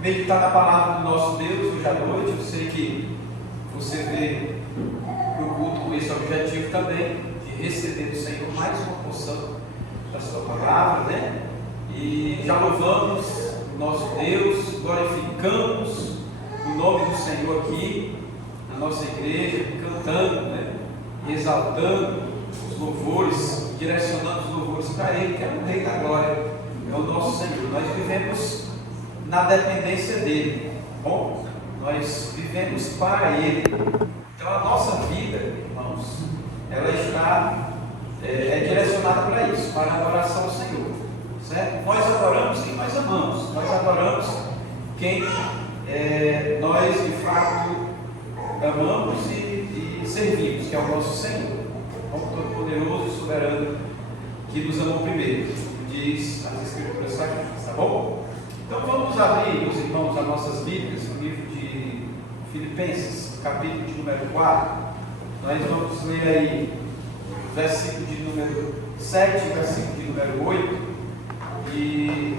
meditar na palavra do nosso Deus hoje à noite. Eu sei que você vê o culto com esse objetivo também, de receber do Senhor mais uma porção da sua palavra, né? E já louvamos o nosso Deus, glorificamos o nome do Senhor aqui na nossa igreja, cantando, né? Exaltando os louvores, direcionando os louvores para Ele, que é o Rei da Glória, é o nosso Senhor. Nós vivemos na dependência dEle, bom? Nós vivemos para Ele. Então a nossa vida, irmãos, ela está direcionada para isso, para a adoração ao Senhor, certo? Nós adoramos quem nós amamos, nós adoramos quem nós de fato amamos e servimos, que é o nosso Senhor, o Todo-Poderoso e Soberano, que nos amou primeiro, diz as Escrituras Sagradas, tá bom? Então vamos abrir, meus irmãos, as nossas Bíblias, no livro de Filipenses, capítulo de número 4. Nós vamos ler aí versículo de número 7, versículo de número 8, e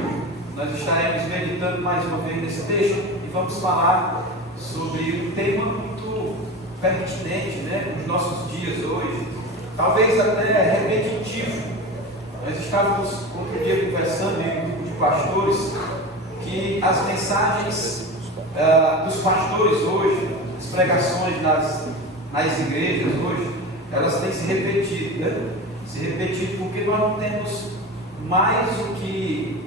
nós estaremos meditando mais uma vez nesse texto e vamos falar sobre um tema muito pertinente, né, nos nossos dias hoje, talvez até repetitivo. Nós estávamos outro dia conversando em um grupo de pastores que as mensagens dos pastores hoje, as pregações nas igrejas hoje, elas têm se repetido, né? Se repetido porque nós não temos mais o que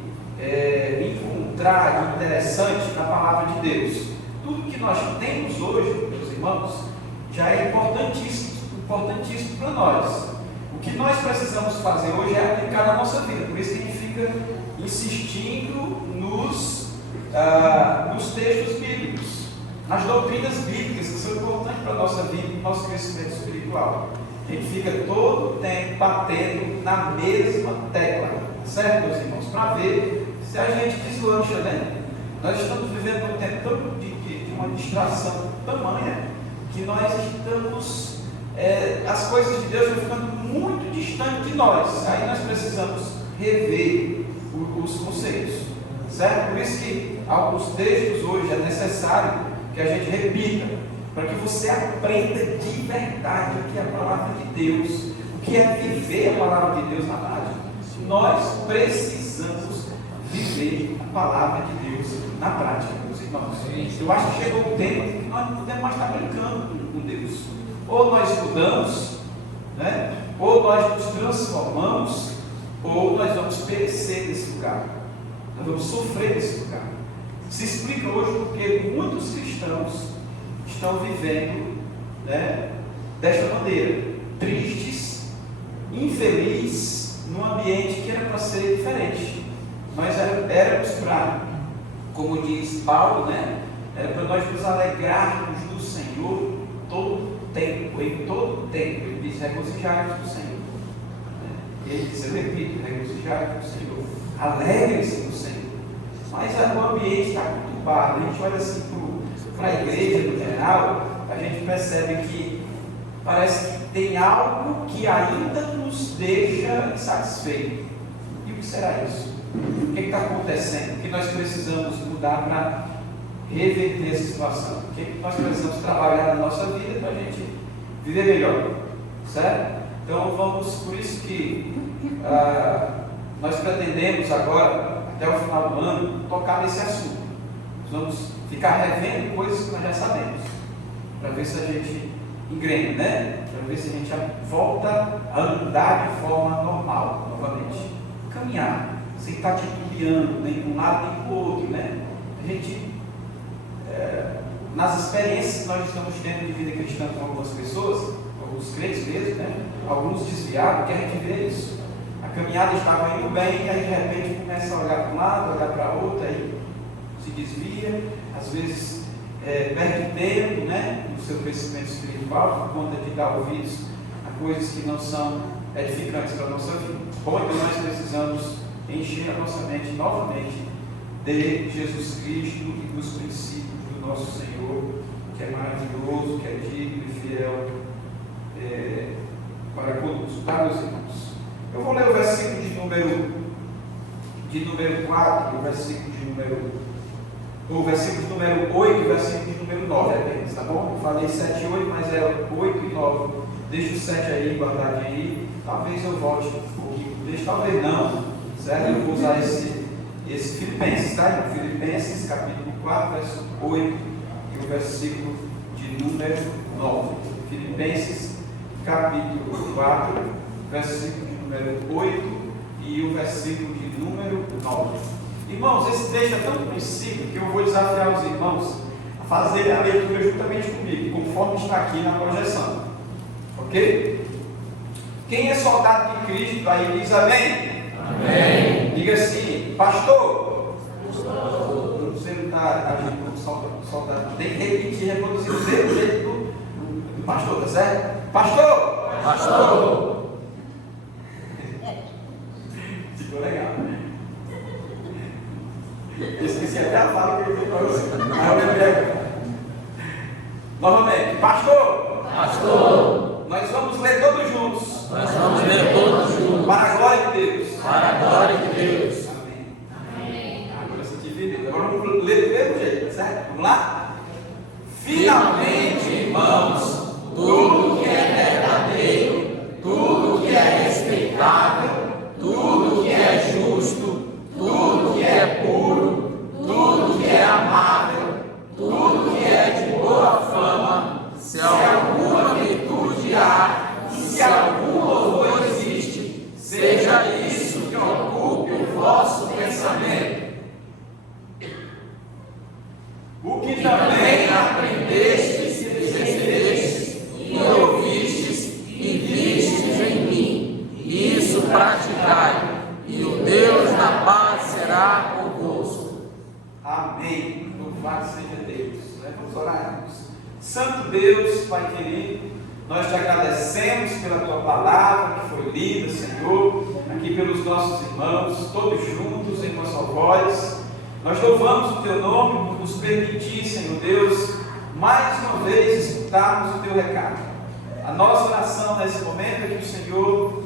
encontrar de interessante na palavra de Deus. Tudo que nós temos hoje, meus irmãos, já é importantíssimo para nós. O que nós precisamos fazer hoje é aplicar na nossa vida. Por isso que a gente fica insistindo nos textos bíblicos, nas doutrinas bíblicas que são importantes para a nossa vida e nosso crescimento espiritual. A gente fica todo o tempo batendo na mesma tecla, certo, meus irmãos? Para ver se a gente deslancha, né? Nós estamos vivendo um tempo de uma distração tamanha que nós estamos, as coisas de Deus estão ficando muito distantes de nós. Aí nós precisamos rever os conceitos, certo? Por isso que alguns textos hoje é necessário que a gente repita, para que você aprenda de verdade o que é a palavra de Deus, o que é viver a palavra de Deus na prática. Nós precisamos viver a palavra de Deus na prática, meus irmãos. Eu acho que chegou um tempo que nós não podemos mais estar brincando com Deus. Ou nós mudamos, né? Ou nós nos transformamos, ou nós vamos perecer nesse lugar. Nós vamos sofrer nesse lugar. Se explica hoje porque muitos cristãos estão vivendo, né, desta maneira, tristes, infelizes, num ambiente que era para ser diferente. Nós éramos para, como diz Paulo, né, era para nós nos alegrarmos do Senhor todo tempo, em todo tempo. Ele diz: regozijai-vos do Senhor. Ele diz: eu repito, regozijai-vos do Senhor. Alegrem-se do Senhor. Mas o ambiente está conturbado. A gente olha assim para a igreja no geral, a gente percebe que parece que tem algo que ainda nos deixa insatisfeitos. E o que será isso? O que está acontecendo? O que nós precisamos mudar para reverter essa situação? O que nós precisamos trabalhar na nossa vida para a gente viver melhor? Certo? Então vamos, por isso que nós pretendemos agora, até o final do ano, tocar nesse assunto. Nós vamos ficar revendo coisas que nós já sabemos, para ver se a gente engrena, né? Para ver se a gente volta a andar de forma normal, novamente. Caminhar, sem estar titubeando, nem de um lado nem do outro, né? A gente, nas experiências que nós estamos tendo de vida cristã com algumas pessoas, alguns crentes mesmo, né? Alguns desviados, que a gente vê isso. A caminhada estava indo bem, aí de repente começa a olhar para um lado, olhar para outro, aí se desvia, às vezes perde tempo, né, no seu crescimento espiritual, por conta de dar ouvidos a coisas que não são edificantes para a nossa vida. Bom, então nós precisamos encher a nossa mente novamente de Jesus Cristo e dos princípios do nosso Senhor, que é maravilhoso, que é digno e fiel para conosco, tá, meus irmãos? Eu vou ler o versículo de número 4, o versículo de número o versículo número 8 e o versículo número 9 apenas, tá bom? Eu falei 7 e 8, mas é 8 e 9. Deixa o 7 aí, guardadinho aí. Talvez eu volte um pouquinho. Deixa, talvez não, certo? Eu vou usar esse Filipenses, tá? Então, Filipenses, capítulo 4, verso 8 e o versículo de número 9. Filipenses, capítulo 4, versículo de número 8 e o versículo de número 9. Irmãos, esse texto é tão conhecido que eu vou desafiar os irmãos a fazerem a leitura juntamente comigo, conforme está aqui na projeção. Ok? Quem é soldado de Cristo, aí diz amém? Amém. Diga assim, pastor. Você não está agindo como soldado. Tem que repetir, reproduzir o mesmo jeito do pastor, tá certo? Pastor. Pastor. Ficou legal, né? Eu esqueci até a fala que ele fez para você. Novamente, pastor. Pastor. Nós vamos ler todos juntos. Nós vamos ler todos juntos. Para a glória de Deus. Para a glória de Deus. Amém. Amém. Agora você dividiu. Agora vamos ler do mesmo jeito, certo? Vamos lá? Finalmente, irmãos, tudo que é verdadeiro, tudo que é respeitável, tudo que é justo, tudo que é puro, tudo que é amável, tudo que é de boa fama, se alguma virtude há, e se algum louvor existe, seja isso que ocupe o vosso pensamento. O que também aprendestes e recebestes, e ouvistes e vistes em mim, isso praticai, e o Deus da paz será convosco. Amém. Louvado seja Deus. Vamos orar, irmãos. Santo Deus, Pai querido, nós te agradecemos pela tua palavra que foi lida, Senhor, aqui pelos nossos irmãos, todos juntos em uma só voz. Nós louvamos o teu nome por nos permitir, Senhor Deus, mais uma vez escutarmos o teu recado. A nossa oração nesse momento é que o Senhor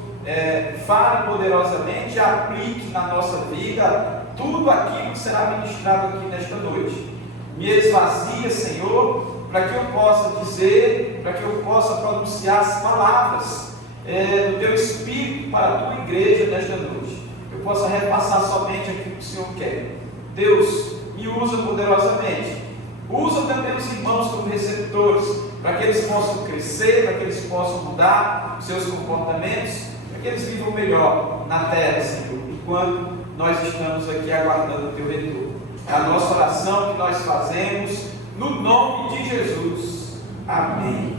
fale poderosamente e aplique na nossa vida tudo aquilo que será ministrado aqui nesta noite. Me esvazia, Senhor, para que eu possa dizer, para que eu possa pronunciar as palavras do teu Espírito para a tua igreja nesta noite. Eu possa repassar somente aquilo que o Senhor quer. Deus, me usa poderosamente. Usa também os irmãos como receptores, para que eles possam crescer, para que eles possam mudar os seus comportamentos, para que eles vivam melhor na terra, Senhor, enquanto nós estamos aqui aguardando o teu retorno. É a nossa oração que nós fazemos no nome de Jesus. Amém.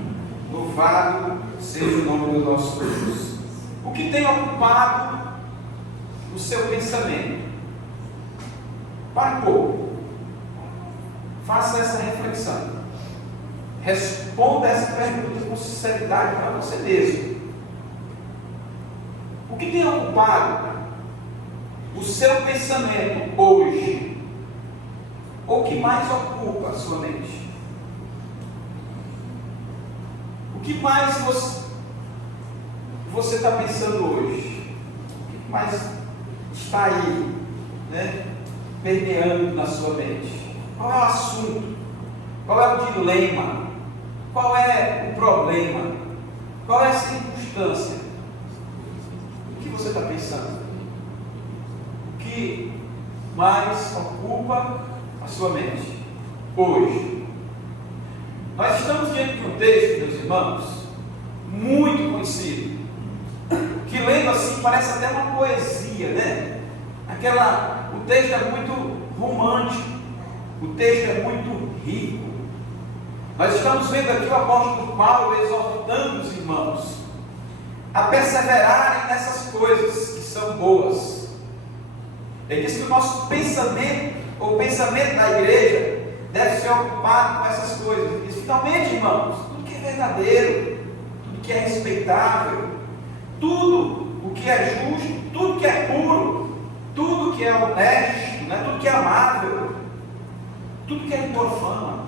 Louvado seja o nome do nosso Deus. O que tem ocupado o seu pensamento? Para um pouco. Faça essa reflexão. Responda essa pergunta com sinceridade para você mesmo. O que tem ocupado o seu pensamento hoje? Ou o que mais ocupa a sua mente? O que mais você está pensando hoje? O que mais está aí, né, permeando na sua mente? Qual é o assunto? Qual é o dilema? Qual é o problema? Qual é a circunstância? O que você está pensando? O que mais ocupa a sua mente hoje? Nós estamos diante de um texto, meus irmãos, muito conhecido, que lendo assim parece até uma poesia, né? O texto é muito romântico, o texto é muito rico. Nós estamos vendo aqui o apóstolo Paulo exortando os irmãos a perseverarem nessas coisas que são boas. Ele diz que o nosso pensamento, ou o pensamento da igreja, deve ser ocupado com essas coisas. Ele diz: finalmente, irmãos, tudo que é verdadeiro, tudo que é respeitável, tudo o que é justo, tudo que é puro, tudo que é honesto, né? Tudo que é amável, tudo que é de boa fama,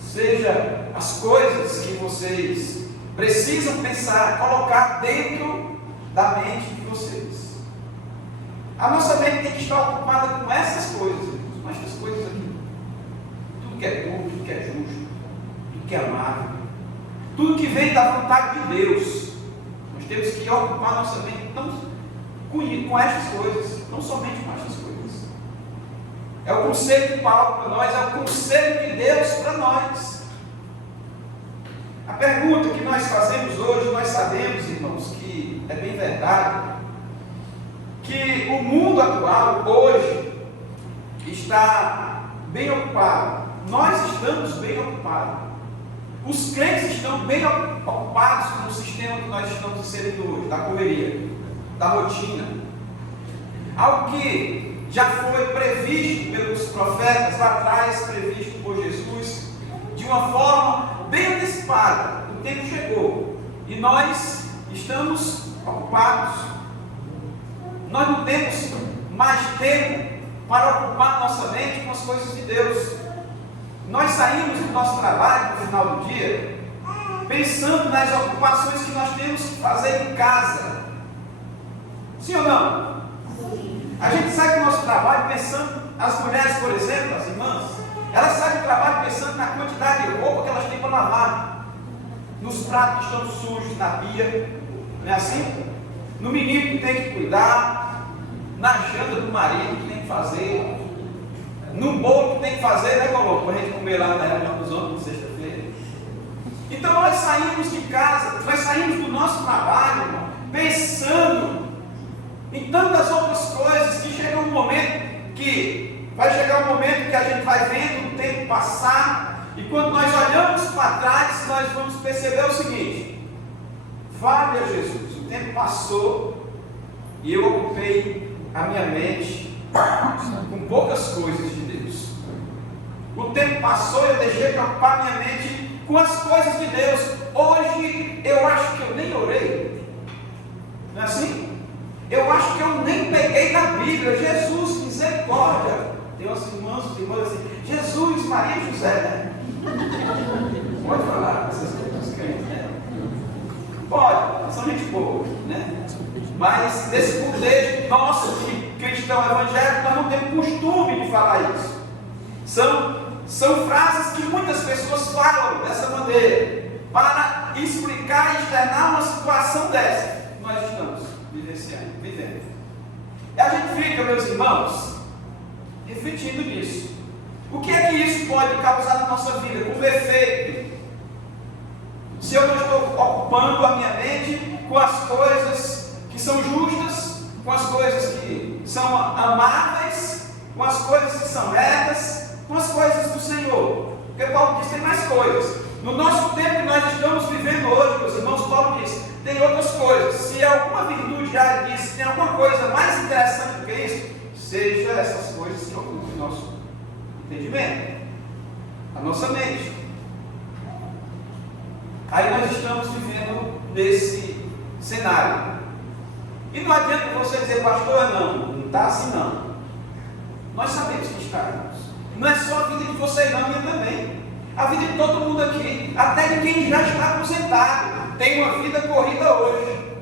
seja as coisas que vocês precisam pensar, colocar dentro da mente de vocês. A nossa mente tem que estar ocupada com essas coisas, com essas coisas tudo que é amável, tudo que vem da vontade de Deus. Nós temos que ocupar nossa mente com estas coisas, não somente com estas coisas. É o conselho de Paulo para nós, é o conselho de Deus para nós. A pergunta que nós fazemos hoje, nós sabemos, irmãos, que é bem verdade, que o mundo atual, hoje, está bem ocupado. Nós estamos bem ocupados. Os crentes estão bem ocupados com o sistema que nós estamos inserindo hoje, da correria, da rotina. Algo que já foi previsto pelos profetas lá atrás, previsto por Jesus, de uma forma bem antecipada. O tempo chegou e nós estamos ocupados. Nós não temos mais tempo para ocupar nossa mente com as coisas de Deus. Nós saímos do nosso trabalho no final do dia pensando nas ocupações que nós temos que fazer em casa. Sim ou não? Sim. A gente sai do nosso trabalho pensando, as mulheres, por exemplo, as irmãs, elas saem do trabalho pensando na quantidade de roupa que elas têm para lavar, nos pratos que estão sujos na pia, não é assim? No menino que tem que cuidar, na janta do marido que tem que fazer, no bolo que tem que fazer, né, Coloco? Para a gente comer lá na reunião dos homens na sexta-feira. Então nós saímos de casa, nós saímos do nosso trabalho, irmão, pensando em tantas outras coisas, que chega um momento que vai chegar um momento que a gente vai vendo o tempo passar, e quando nós olhamos para trás, nós vamos perceber o seguinte: vale a Jesus, o tempo passou e eu ocupei a minha mente com poucas coisas de Deus. O tempo passou e eu deixei de ocupar minha mente com as coisas de Deus. Hoje eu acho que eu nem orei. Não é assim? Eu acho que eu nem peguei na Bíblia. Jesus, misericórdia. Tem umas irmãs assim: Jesus, Maria e José, né? Pode falar essas coisas crentes, né? Pode, são gente boa, né? Mas nesse contexto nosso de cristão evangélico, nós não temos costume de falar isso. São frases que muitas pessoas falam dessa maneira para explicar e externar uma situação dessa que nós estamos vivendo. E a gente fica, meus irmãos, refletindo nisso. O que é que isso pode causar na nossa vida como efeito? Se eu não estou ocupando a minha mente com as coisas que são justas, com as coisas que são amáveis, com as coisas que são retas, com as coisas do Senhor. Porque Paulo diz que tem mais coisas. No nosso tempo que nós estamos vivendo hoje, meus irmãos, Paulo diz, tem outras coisas. Se alguma virtude já diz, tem alguma coisa mais interessante do que isso, seja essas coisas que ocupem o nosso entendimento, a nossa mente. Aí nós estamos vivendo nesse cenário. E não adianta você dizer, pastor, não está assim não. Nós sabemos que está, irmãos. Não é só a vida de vocês não, a minha também. A vida de todo mundo aqui, até de quem já está aposentado, tem uma vida corrida hoje.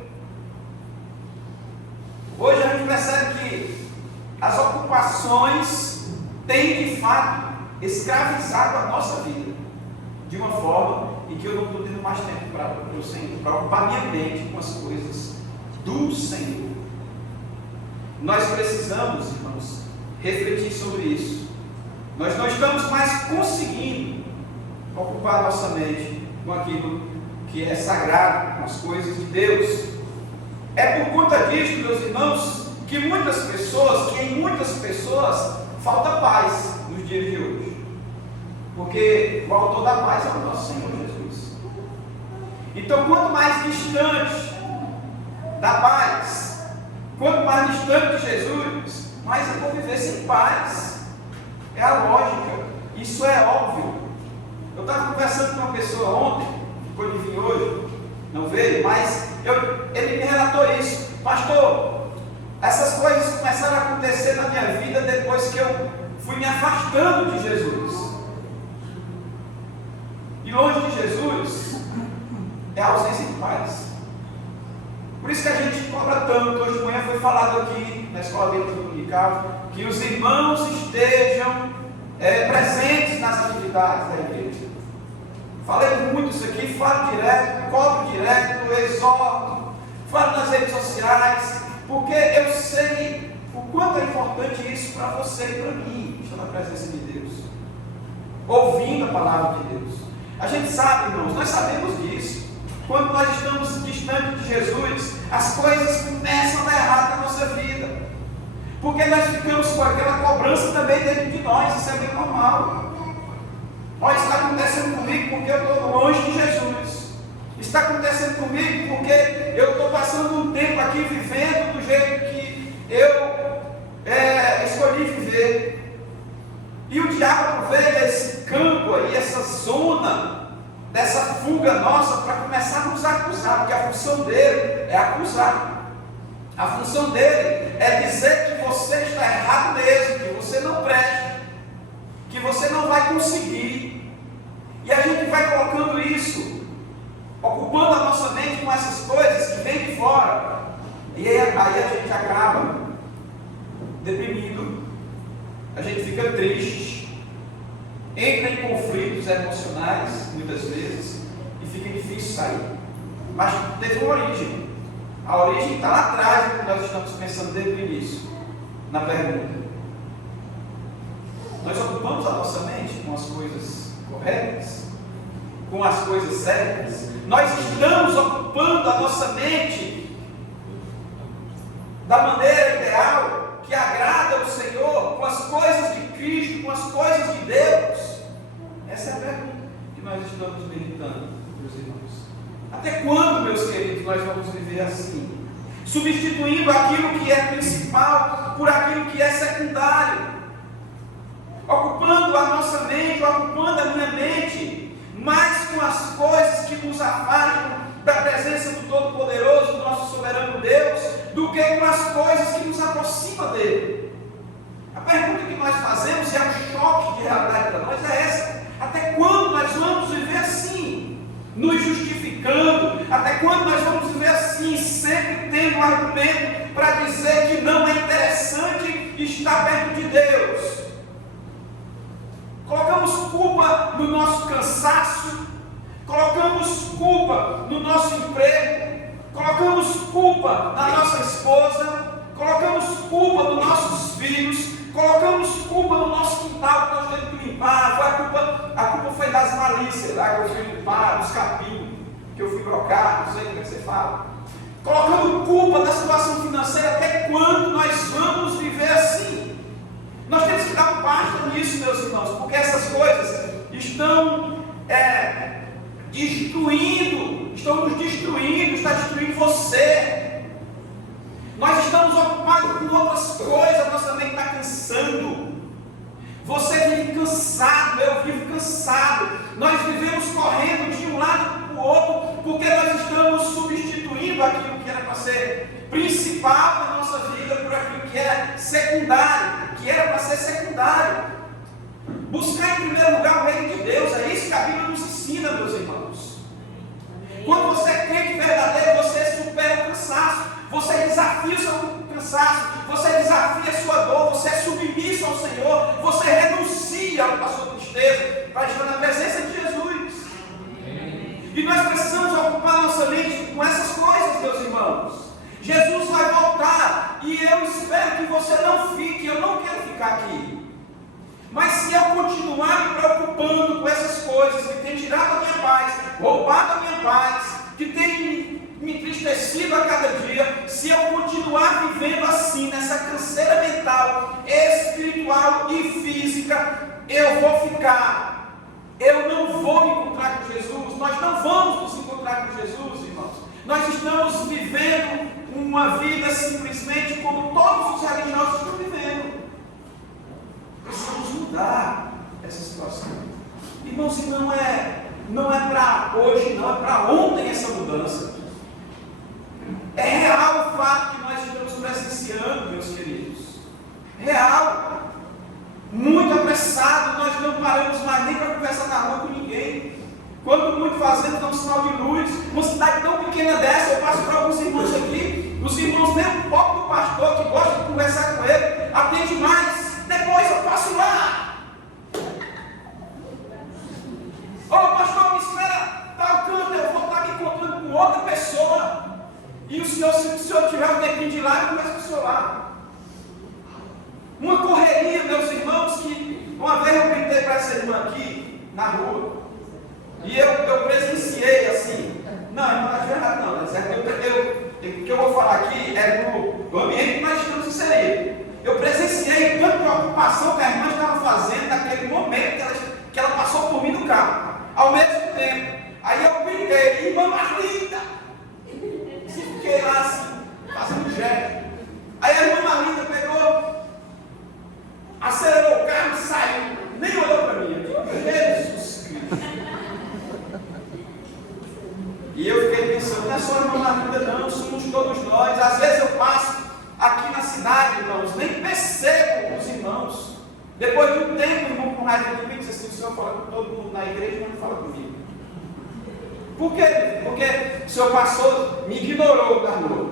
Hoje a gente percebe que as ocupações têm de fato escravizado a nossa vida, de uma forma em que eu não estou tendo mais tempo para o Senhor, para ocupar minha mente com as coisas do Senhor. Nós precisamos, irmãos, refletir sobre isso. Nós não estamos mais conseguindo ocupar nossa mente com aquilo que é sagrado, com as coisas de Deus. É por conta disso, meus irmãos, que em muitas pessoas falta paz nos dias de hoje. Porque o autor da paz é o nosso Senhor Jesus. Então, quanto mais distante da paz, quanto mais distante de Jesus, mais eu vou viver sem paz. É a lógica, isso é óbvio. Eu estava conversando com uma pessoa ontem, ficou de vir hoje, não veio, mas ele me relatou isso. Pastor, essas coisas começaram a acontecer na minha vida depois que eu fui me afastando de Jesus. E longe de Jesus é a ausência de paz. Por isso que a gente cobra tanto. Hoje de manhã foi falado aqui na escola bíblica dominical que os irmãos estejam presentes nas atividades da igreja. Falei muito isso aqui, falo direto, cobro direto, exorto, falo nas redes sociais, porque eu sei o quanto é importante isso para você e para mim, estar na presença de Deus, ouvindo a palavra de Deus. A gente sabe, irmãos, nós sabemos disso. Quando nós estamos distantes de Jesus, as coisas começam a dar errado na nossa vida, porque nós ficamos com aquela cobrança também dentro de nós. Isso é bem normal. Olha, está acontecendo comigo porque eu estou longe de Jesus. Está acontecendo comigo porque eu estou passando um tempo aqui vivendo do jeito que eu escolhi viver. E o diabo aproveita esse campo aí, essa zona, dessa fuga nossa, para começar a nos acusar, porque a função dele é acusar. A função dele é dizer que você está errado mesmo, que você não presta, que você não vai conseguir. E a gente vai colocando isso, ocupando a nossa mente com essas coisas que vêm de fora. E aí a gente acaba deprimido, a gente fica triste, entra em conflitos emocionais, muitas vezes, e fica difícil sair. Mas teve uma origem. A origem está lá atrás do que nós estamos pensando desde o início, na pergunta. Nós ocupamos a nossa mente com as coisas corretas, com as coisas certas. Nós estamos ocupando a nossa mente da maneira ideal, que agrada ao Senhor, com as coisas de Cristo, com as coisas de Deus. Essa é a pergunta que nós estamos meditando, meus irmãos. Até quando, meus queridos, nós vamos viver assim? Substituindo aquilo que é principal por aquilo que é secundário. Ocupando a nossa mente, ocupando a minha mente, mais com as coisas que nos afastam da presença do Todo-Poderoso, do nosso soberano Deus, do que com as coisas que nos aproximam dele. A pergunta que nós fazemos, e é um choque de realidade para nós, é essa: até quando nós vamos viver assim, nos justificando? Até quando nós vamos viver assim, sempre tendo um argumento para dizer que não é interessante estar perto de Deus? Colocamos culpa no nosso cansaço, colocamos culpa no nosso emprego, colocamos culpa na nossa esposa, colocamos culpa nos nossos filhos, colocamos culpa no nosso quintal que nós temos que limpar. A culpa foi das malícias lá que eu fui limpar, dos capim que eu fui brocar, não sei como é que você fala. Colocando culpa da situação financeira. Até quando nós vamos viver assim? Nós temos que dar um basta nisso, meus irmãos, porque essas coisas estão nos destruindo, está destruindo você. Nós estamos ocupados com outras coisas, nossa mente está cansando. Você vive cansado, eu vivo cansado. Nós vivemos correndo de um lado para o outro, porque nós estamos substituindo aquilo que era para ser principal na nossa vida por aquilo que era secundário, que era para ser secundário. Buscar em primeiro lugar o reino de Deus, é isso que a Bíblia nos ensina, meus irmãos. Quando você é crente verdadeiro, você supera o cansaço, você desafia o seu cansaço, você desafia a sua dor, você é submisso ao Senhor, você renuncia à sua tristeza para estar na presença de Jesus. E nós precisamos ocupar nossa mente com essas coisas, meus irmãos. Jesus vai voltar e eu espero que você não fique. Eu não quero ficar aqui. Mas se eu continuar me preocupando com essas coisas que têm tirado a minha paz, roubado a minha paz, que têm me entristecido a cada dia, se eu continuar vivendo assim, nessa canseira mental, espiritual e física, eu vou ficar. Eu não vou me encontrar com Jesus. Nós não vamos nos encontrar com Jesus, irmãos. Nós estamos vivendo uma vida simplesmente como todos os religiosos estão vivendo. Precisamos mudar essa situação. Irmãos, e não é para hoje, não é para ontem essa mudança. É real o fato que nós estamos presenciando, meus queridos. Real. Muito apressado, nós não paramos mais nem para conversar na rua com ninguém. Quando muito fazendo, dá um sinal de luz. Uma cidade tão pequena dessa, eu passo para alguns irmãos aqui. Os irmãos, nem um pouco do pastor que gosta de conversar com ele, atende mais. Depois eu passo lá. Ô pastor, me espera. na rua. E eu presenciei assim. Não, não está errado não, certo? O que eu vou falar aqui é do ambiente que nós estamos inseridos. Eu presenciei tanta preocupação que a irmã estava fazendo naquele momento que ela passou por mim no carro. Ao mesmo tempo. Aí eu gritei, irmã Marlinda! Fiquei lá assim, fazendo gesto. Aí a irmã Marlinda pegou, acelerou o carro e saiu. Nem olhou para mim. Eu digo, Jesus Cristo. E eu fiquei pensando, não é só a irmã Marlinda não, somos todos nós. Às vezes eu passo aqui na cidade, irmãos, nem percebo os irmãos. Depois de um tempo, o irmão com raiva de mim diz assim, o senhor fala com todo mundo na igreja, mas não fala comigo. Por quê? Porque o senhor passou, me ignorou da rua.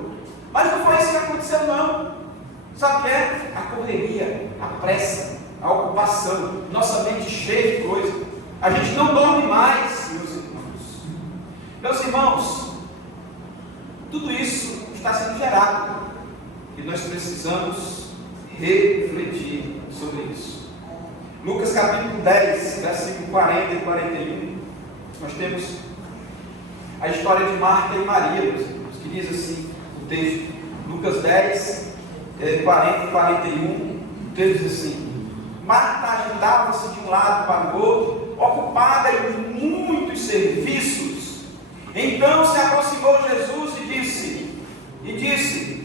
Mas não foi isso que aconteceu não. Sabe o que é? A correria, a pressa, a ocupação, nossa mente cheia de coisa. A gente não dorme mais, meus irmãos. Meus irmãos, tudo isso está sendo gerado. E nós precisamos refletir sobre isso. Lucas capítulo 10, versículo 40 e 41. Nós temos a história de Marta e Maria, meus irmãos, que diz assim o texto. Lucas 10, 40 e 41. O texto diz assim: Marta agitava-se de um lado para o outro, ocupada em muitos serviços. Então se aproximou Jesus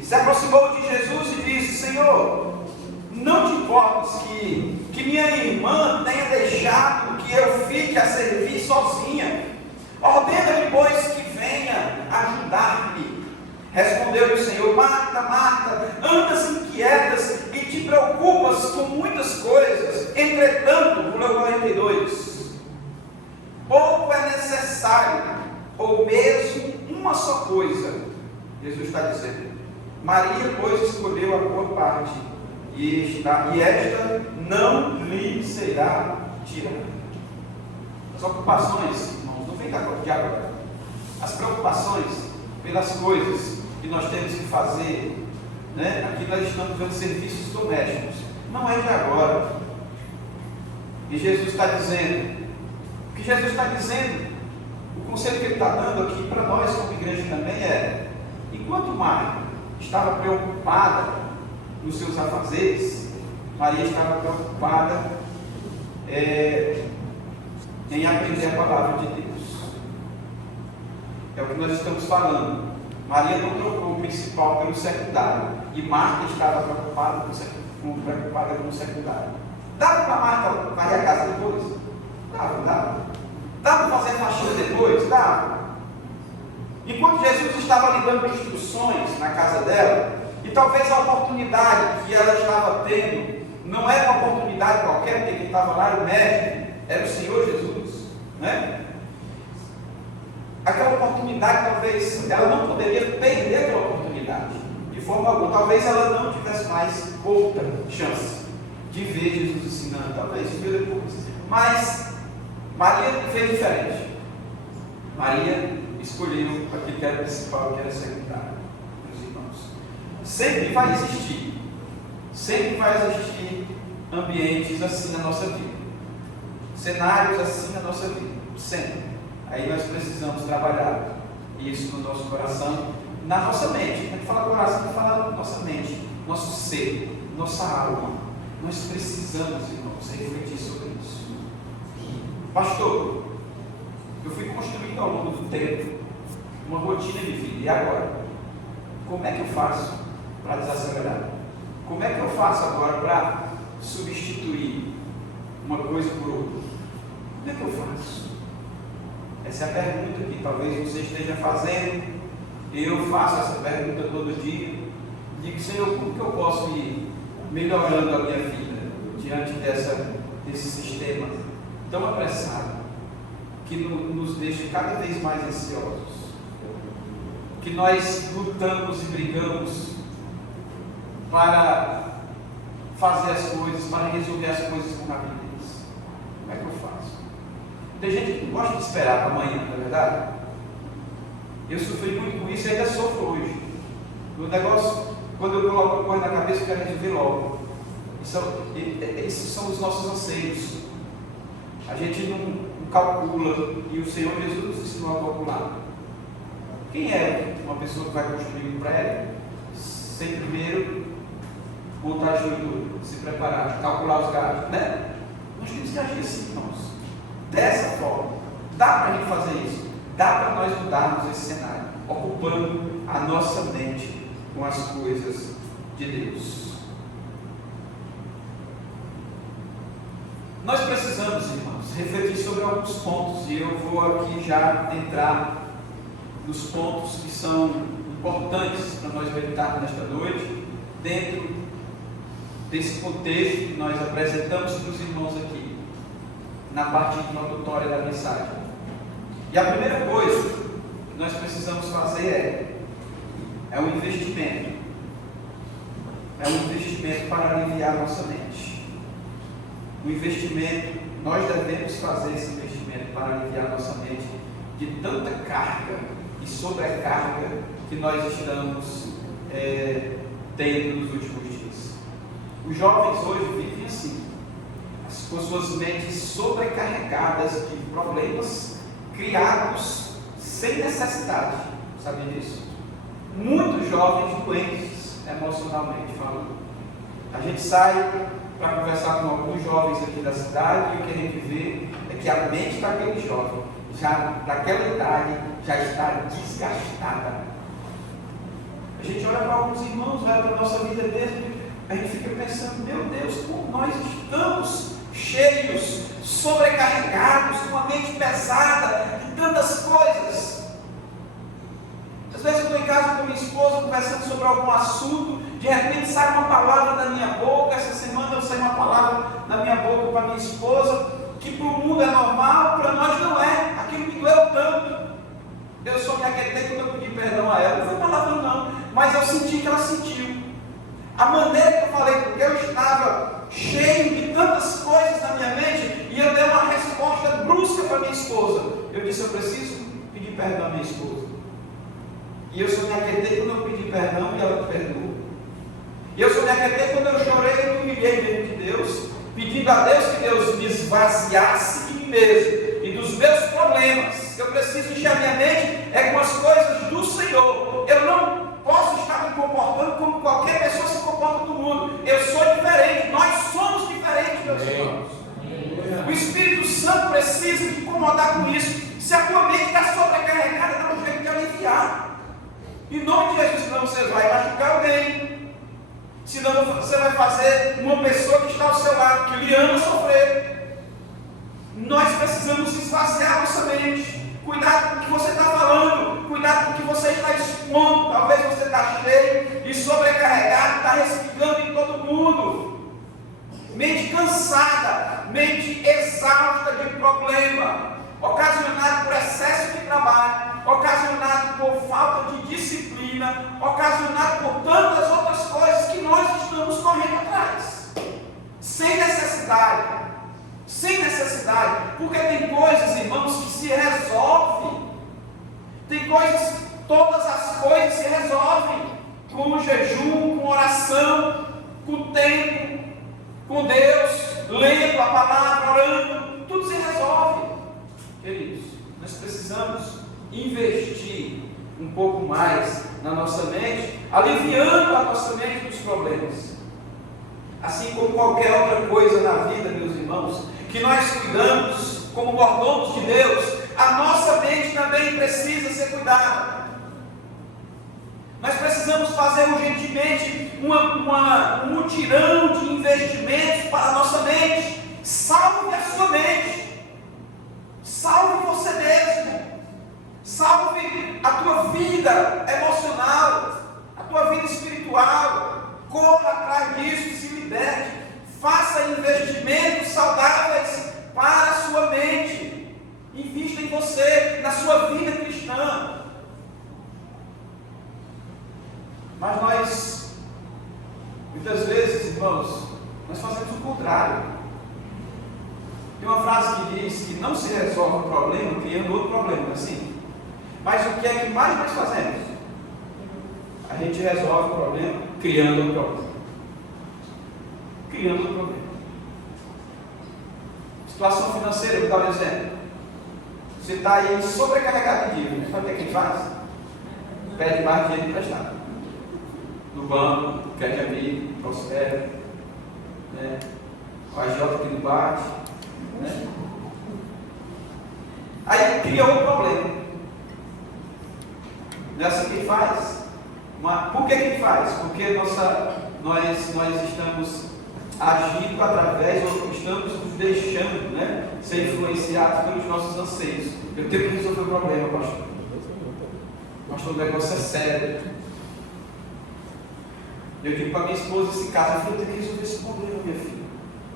se aproximou de Jesus e disse: Senhor, não te importes que minha irmã tenha deixado que eu fique a servir sozinha? Ordena-lhe, pois, que venha ajudar-me. Respondeu-lhe o Senhor: Marta, Marta, andas inquietas e te preocupas com muitas coisas. Entretanto, no 42, pouco é necessário, ou mesmo uma só coisa. Jesus está dizendo: Maria, pois, escolheu a boa parte, e esta não lhe será tirada. As ocupações, irmãos, não vem de agora. As preocupações pelas coisas que nós temos que fazer, né? Aqui nós estamos vendo serviços domésticos, não é de agora. E Jesus está dizendo, o que Jesus está dizendo, o conselho que Ele está dando aqui para nós como igreja também é: enquanto Marta estava preocupada nos seus afazeres, Maria estava preocupada em aprender a palavra de Deus. É o que nós estamos falando. Maria não trocou o principal pelo secundário, e Marta estava preocupada com o secundário. Dava para Marta varrer a casa depois? Dava. Dava para fazer faxina depois? Dava. Enquanto Jesus estava lhe dando instruções na casa dela, e talvez a oportunidade que ela estava tendo não era uma oportunidade qualquer, porque quem estava lá era o mestre, era o Senhor Jesus, né? Aquela oportunidade, talvez ela não poderia perder aquela oportunidade de forma alguma. Talvez ela não tivesse mais outra chance de ver Jesus ensinando, talvez viu depois. Mas Maria fez diferente. Maria escolheu aquilo que era principal, que era secundário. Meus irmãos, sempre vai existir ambientes assim na nossa vida, cenários assim na nossa vida, sempre. Aí nós precisamos trabalhar isso no nosso coração, na nossa mente. A gente fala coração, a gente fala nossa mente, nosso ser, nossa alma. Nós precisamos, irmãos, refletir sobre isso. Pastor, eu fui construindo ao longo do tempo uma rotina de vida, e agora? Como é que eu faço para desacelerar? Como é que eu faço agora para substituir uma coisa por outra? Como é que eu faço? Essa é a pergunta que talvez você esteja fazendo. Eu faço essa pergunta todo dia. Digo: Senhor, como que eu posso ir melhorando a minha vida diante desse sistema tão apressado, que nos deixa cada vez mais ansiosos, que nós lutamos e brigamos para fazer as coisas, para resolver as coisas com rapidez? Como é que eu faço? Tem gente que não gosta de esperar para amanhã, não é verdade? Eu sofri muito com isso e ainda sofro hoje. O negócio, quando eu coloco uma coisa na cabeça, eu quero resolver logo. Esses são os nossos anseios. A gente não calcula, e o Senhor Jesus nos ensinou a calcular. Quem é uma pessoa que vai construir um prédio sem primeiro montar a estrutura, se preparar, calcular os gastos, né? Nós temos que agir assim, irmãos. Dessa forma. Dá para a gente fazer isso. Dá para nós mudarmos esse cenário, ocupando a nossa mente com as coisas de Deus. Nós precisamos, irmãos, refletir sobre alguns pontos, e eu vou aqui já entrar nos pontos que são importantes para nós meditarmos nesta noite, dentro desse contexto que nós apresentamos para os irmãos aqui, na parte introdutória da mensagem. E a primeira coisa que nós precisamos fazer é um investimento. É um investimento para aliviar a nossa mente. O investimento, nós devemos fazer esse investimento para aliviar a nossa mente de tanta carga e sobrecarga que nós estamos tendo nos últimos dias. Os jovens hoje vivem assim, com suas mentes sobrecarregadas de problemas criados sem necessidade. Sabia disso? Muitos jovens doentes emocionalmente falando. A gente sai para conversar com alguns jovens aqui da cidade, e o que a gente vê é que a mente daquele jovem, já daquela idade, já está desgastada. A gente olha para alguns irmãos, olha para a nossa vida mesmo, a gente fica pensando, meu Deus, como nós estamos cheios, sobrecarregados, com a mente pesada, de tantas coisas. Às vezes eu estou em casa com minha esposa, conversando sobre algum assunto, de repente sai uma palavra da minha boca. Essa semana eu saí uma palavra da minha boca para minha esposa, que para o mundo é normal, para nós não é. Aquilo me doeu tanto. Eu só me aquetei quando eu pedi perdão a ela. Não foi palavra não, mas eu senti que ela sentiu. A maneira que eu falei, porque eu estava cheio de tantas coisas na minha mente, e eu dei uma resposta brusca para minha esposa. Eu disse, eu preciso pedir perdão à minha esposa. E eu só me aquietei quando eu pedi perdão e ela me perdoou. E eu só me aquietei quando eu chorei e me humilhei diante de Deus, pedindo a Deus que Deus me esvaziasse de mim mesmo e dos meus problemas. Eu preciso encher a minha mente com as coisas do Senhor. Eu não posso estar me comportando como qualquer pessoa se comporta no mundo. Eu sou diferente, nós somos diferentes, meus irmãos. O Espírito Santo precisa te incomodar com isso. Se a tua mente está sobrecarregada, dá um jeito de aliviar. Em nome de Jesus, senão você vai machucar alguém. Senão você vai fazer uma pessoa que está ao seu lado, que lhe ama, sofrer. Nós precisamos esvaziar nossa mente. Cuidado com o que você está falando. Cuidado com o que você está expondo. Talvez você está cheio e sobrecarregado, está respingando em todo mundo. Mente cansada, mente exausta de problema, ocasionado por excesso de trabalho, ocasionado por falta de disciplina, ocasionado por tantas outras coisas que nós estamos correndo atrás, sem necessidade, porque tem coisas, irmãos, que se resolvem, tem coisas, todas as coisas se resolvem, com o jejum, com oração, com o tempo, com Deus, lendo a palavra, orando, tudo se resolve. Queridos, nós precisamos investir um pouco mais na nossa mente, aliviando a nossa mente dos problemas. Assim como qualquer outra coisa na vida, meus irmãos, que nós cuidamos como mordomos de Deus, a nossa mente também precisa ser cuidada. Nós precisamos fazer urgentemente um mutirão de investimentos para a nossa mente. Salve a sua mente. Salve você mesmo. Salve a tua vida emocional, a tua vida espiritual. Corra atrás disso, se liberte. Faça investimentos saudáveis para a sua mente. Invista em você, na sua vida cristã. Mas nós, muitas vezes, irmãos, nós fazemos o contrário. Tem uma frase que diz que não se resolve um problema criando outro problema, assim. Mas o que é que mais nós fazemos? A gente resolve o problema criando outro problema. Criando outro problema. Situação financeira, vou dar um exemplo. Você está aí sobrecarregado de dívida. Sabe o que é que faz? Pede mais dinheiro emprestado. No banco, quer de amigo, prospera. Né? O agiota que não bate. Né? Aí cria um problema. Não é assim que faz? Por que faz? Porque nós estamos agindo através, ou estamos nos deixando, né, ser influenciados pelos nossos anseios. Eu tenho que resolver o problema, pastor. Pastor, o negócio é sério. Eu digo para minha esposa esse caso, eu tenho que resolver esse problema, minha filha.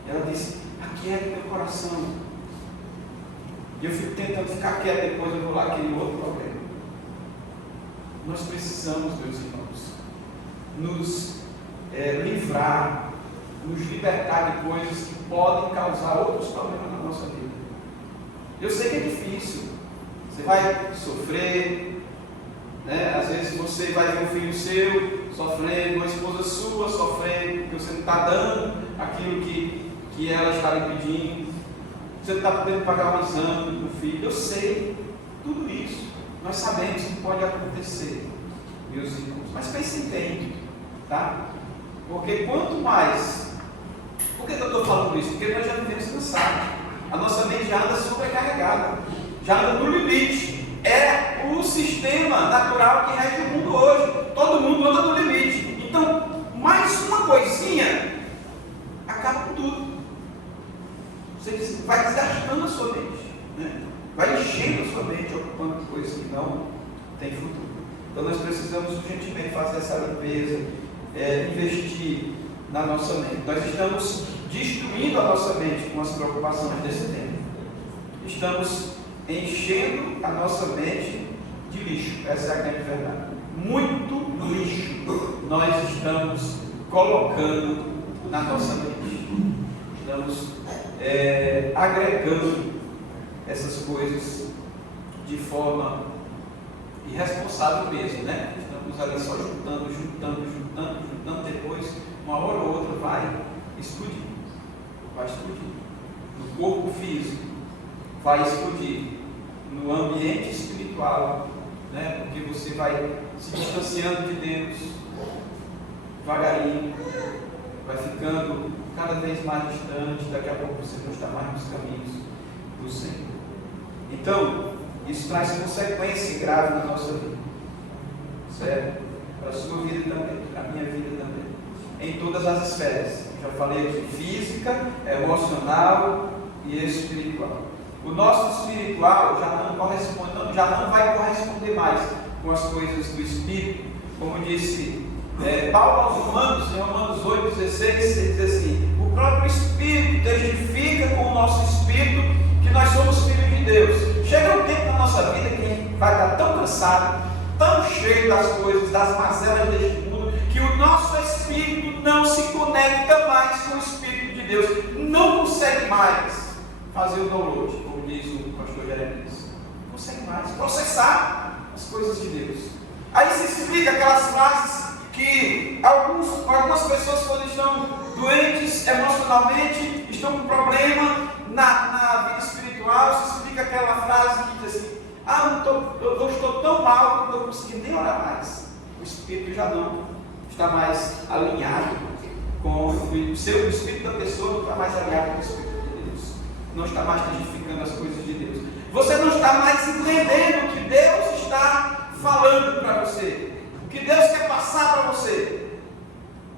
Ela disse, aquieta meu coração. E eu fico tentando ficar quieto, depois eu vou lá aquele outro problema. Nós precisamos, meus irmãos, nos livrar, nos libertar de coisas que podem causar outros problemas na nossa vida. Eu sei que é difícil, você vai sofrer, né? Às vezes você vai ver um filho seu sofrendo, uma esposa sua sofrendo, porque você não está dando aquilo que ela está lhe pedindo, você não está podendo pagar um exame do filho. Eu sei tudo isso, nós sabemos que pode acontecer, meus irmãos, mas pensem bem, tá? Porque quanto mais. Por que eu estou falando isso? Porque nós já vivemos cansados. A nossa mente já anda sobrecarregada, já anda no limite. É o sistema natural que rege o mundo hoje. Todo mundo anda no limite. Então, mais uma coisinha acaba com tudo. Você vai desgastando a sua mente, né? Vai enchendo a sua mente, ocupando coisas que não têm futuro. Então, nós precisamos urgentemente fazer essa limpeza, investir na nossa mente. Nós estamos destruindo a nossa mente com as preocupações desse tempo. Estamos enchendo a nossa mente de lixo. Essa é a grande verdade. Muito lixo nós estamos colocando na nossa mente. Estamos agregando essas coisas de forma irresponsável mesmo, né? Estamos ali só juntando, depois uma hora ou outra vai explodir. No corpo físico vai explodir, no ambiente espiritual, né? Porque você vai se distanciando de Deus devagarinho, vai ficando cada vez mais distante, daqui a pouco você não está mais nos caminhos do Senhor. Então, isso traz consequência grave na nossa vida, certo? Para a sua vida também, para a minha vida também, em todas as esferas. Já falei aqui, física, emocional e espiritual. O nosso espiritual já não vai corresponder mais com as coisas do Espírito, como disse Paulo aos Romanos, em Romanos 8,16, ele diz assim: o próprio Espírito testifica com o nosso Espírito que nós somos filhos de Deus. Chega um tempo na nossa vida que vai estar tão cansado, tão cheio das coisas, das mazelas deste mundo, que o nosso Espírito não se conecta mais com o Espírito de Deus, não consegue mais fazer o download, como diz o pastor Jeremias, não consegue mais processar as coisas de Deus. Aí se explica aquelas frases que algumas pessoas, quando estão doentes emocionalmente, estão com problema na vida espiritual, se explica aquela frase que diz assim: eu estou tão mal que não estou conseguindo nem orar mais. O Espírito já não está mais alinhado com o Espírito da pessoa, não está mais alinhado com o Espírito de Deus, não está mais testificando as coisas de Deus. Você não está mais entendendo o que Deus está falando para você, o que Deus quer passar para você.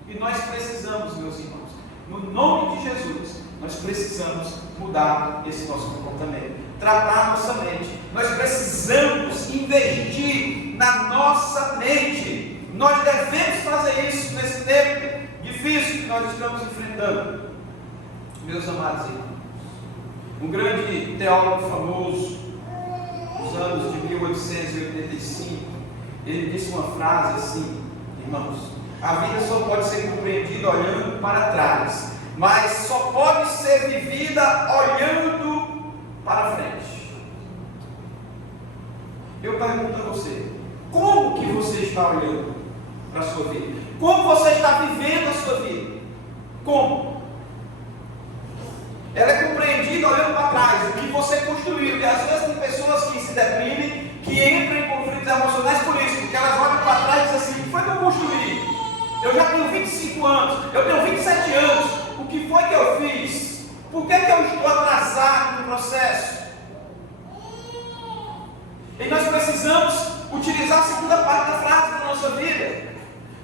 E nós precisamos, meus irmãos, no nome de Jesus, nós precisamos mudar esse nosso comportamento, tratar nossa mente. Nós precisamos investir na nossa mente. Nós devemos fazer isso nesse tempo difícil que nós estamos enfrentando. Meus amados irmãos, um grande teólogo famoso, nos anos de 1885, ele disse uma frase assim: irmãos, a vida só pode ser compreendida olhando para trás, mas só pode ser vivida olhando para frente. Eu pergunto a você: como que você está olhando para a sua vida? Como você está vivendo a sua vida? Como? Ela é compreendida olhando você construiu. E às vezes tem pessoas que se deprimem, que entram em conflitos emocionais por isso, porque elas olham para trás e dizem assim: o que foi que eu construí? Eu já tenho 25 anos, eu tenho 27 anos, o que foi que eu fiz? Por que eu estou atrasado no processo? E nós precisamos utilizar a segunda parte da frase da nossa vida.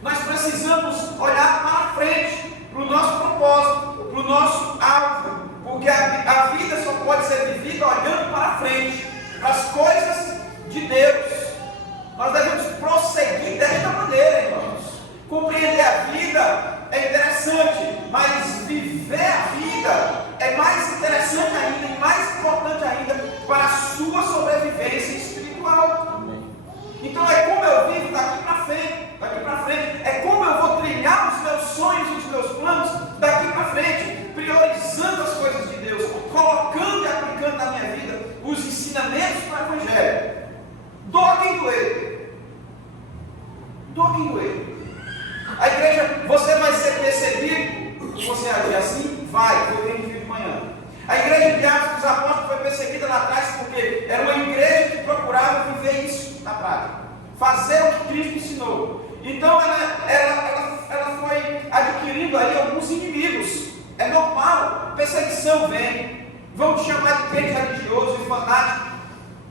Nós precisamos olhar para frente, para o nosso propósito, para o nosso alvo, porque a vida só pode ser vivida olhando para frente, para as coisas de Deus. Nós devemos prosseguir desta maneira, irmãos. Compreender a vida é interessante, mas viver a vida é mais interessante ainda e mais importante ainda para a sua sobrevivência espiritual. Então é como eu vivo daqui para frente, é como eu vou trilhar os meus sonhos e os meus planos daqui para frente, priorizando as coisas de Deus, colocando e aplicando na minha vida os ensinamentos do Evangelho. Doa quem doer. Doa quem doer. A igreja, você vai ser perseguido se você agir assim? Vai, foi o que a gente viu de manhã. A igreja de Atos dos Apóstolos foi perseguida lá atrás porque era uma igreja que procurava viver isso na prática, fazer o que Cristo ensinou. Então ela foi adquirindo ali alguns inimigos. É normal, perseguição vem, vão te chamar de crente religioso e fanático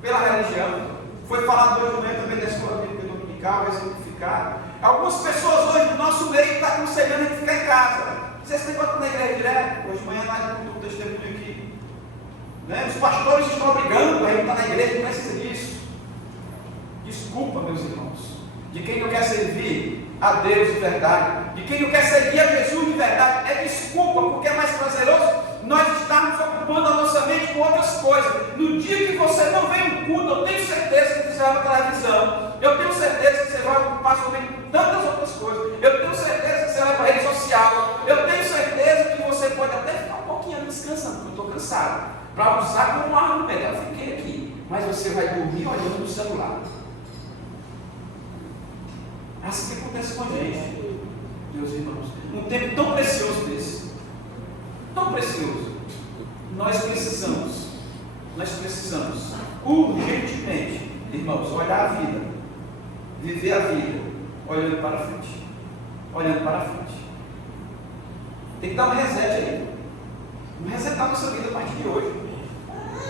pela religião. Foi falado hoje de manhã também da escola bíblica dominical, vai exemplificar. Algumas pessoas hoje no nosso meio estão aconselhando a gente ficar em casa. Vocês têm quanto na igreja direto? Hoje de manhã nós não temos testemunho aqui. Né? Os pastores estão brigando, a gente está na igreja, não precisa disso. Desculpa, meus irmãos, de quem não quer servir a Deus de verdade, de quem não quer seguir a Jesus de verdade, é desculpa, porque é mais prazeroso nós estarmos ocupando a nossa mente com outras coisas. No dia que você não vem no culto, eu tenho certeza que você vai para a televisão, eu tenho certeza que você vai ocupar sua mente com tantas outras coisas, eu tenho certeza que você vai para a rede social, eu tenho certeza que você pode até ficar um pouquinho descansando, porque eu estou cansado, para usar como uma arma, eu fiquei aqui, mas você vai dormir olhando no celular. Assim que acontece com a gente, meus irmãos, um tempo tão precioso desse, tão precioso. Nós precisamos urgentemente, irmãos, olhar a vida, viver a vida, olhando para frente, tem que dar um reset aí, resetar nossa vida a partir de hoje.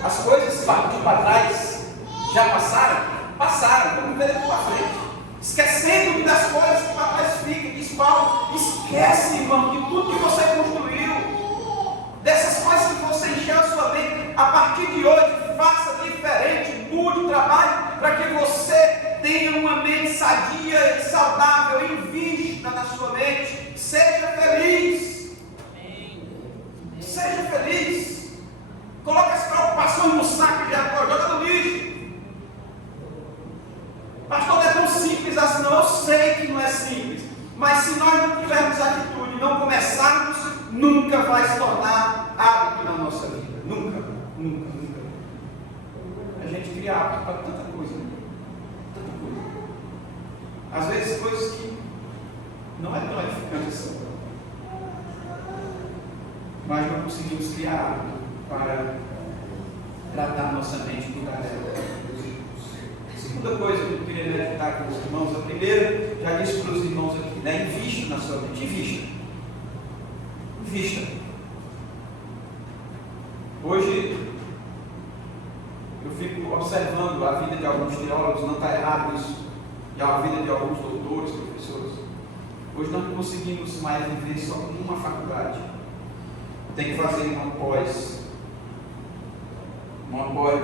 As coisas de para trás já passaram, vamos ver para frente. Esquecendo das coisas que para trás ficam, diz Paulo, esquece, irmão, de tudo que você construiu, dessas coisas que você encheu a sua mente. A partir de hoje, faça diferente, mude o trabalho, para que você tenha uma mente sadia e saudável, invista na sua mente, seja feliz, coloque as preocupações no saco de agora, joga no lixo. Pastor, não é tão simples assim, não. Eu sei que não é simples, mas se nós não tivermos atitude e não começarmos, nunca vai se tornar hábito na nossa vida. Nunca. A gente cria hábito para tanta coisa. Às vezes coisas que não é tão edificante assim, mas não conseguimos criar hábito para tratar nossa mente, cuidar dela. Segunda coisa que eu queria meditar com os irmãos, a primeira, já disse para os irmãos aqui, né? Invista na sua mente, invista. Hoje, eu fico observando a vida de alguns teólogos, não está errado isso, e a vida de alguns doutores, professores. Hoje nós não conseguimos mais viver só com uma faculdade. Tem que fazer uma pós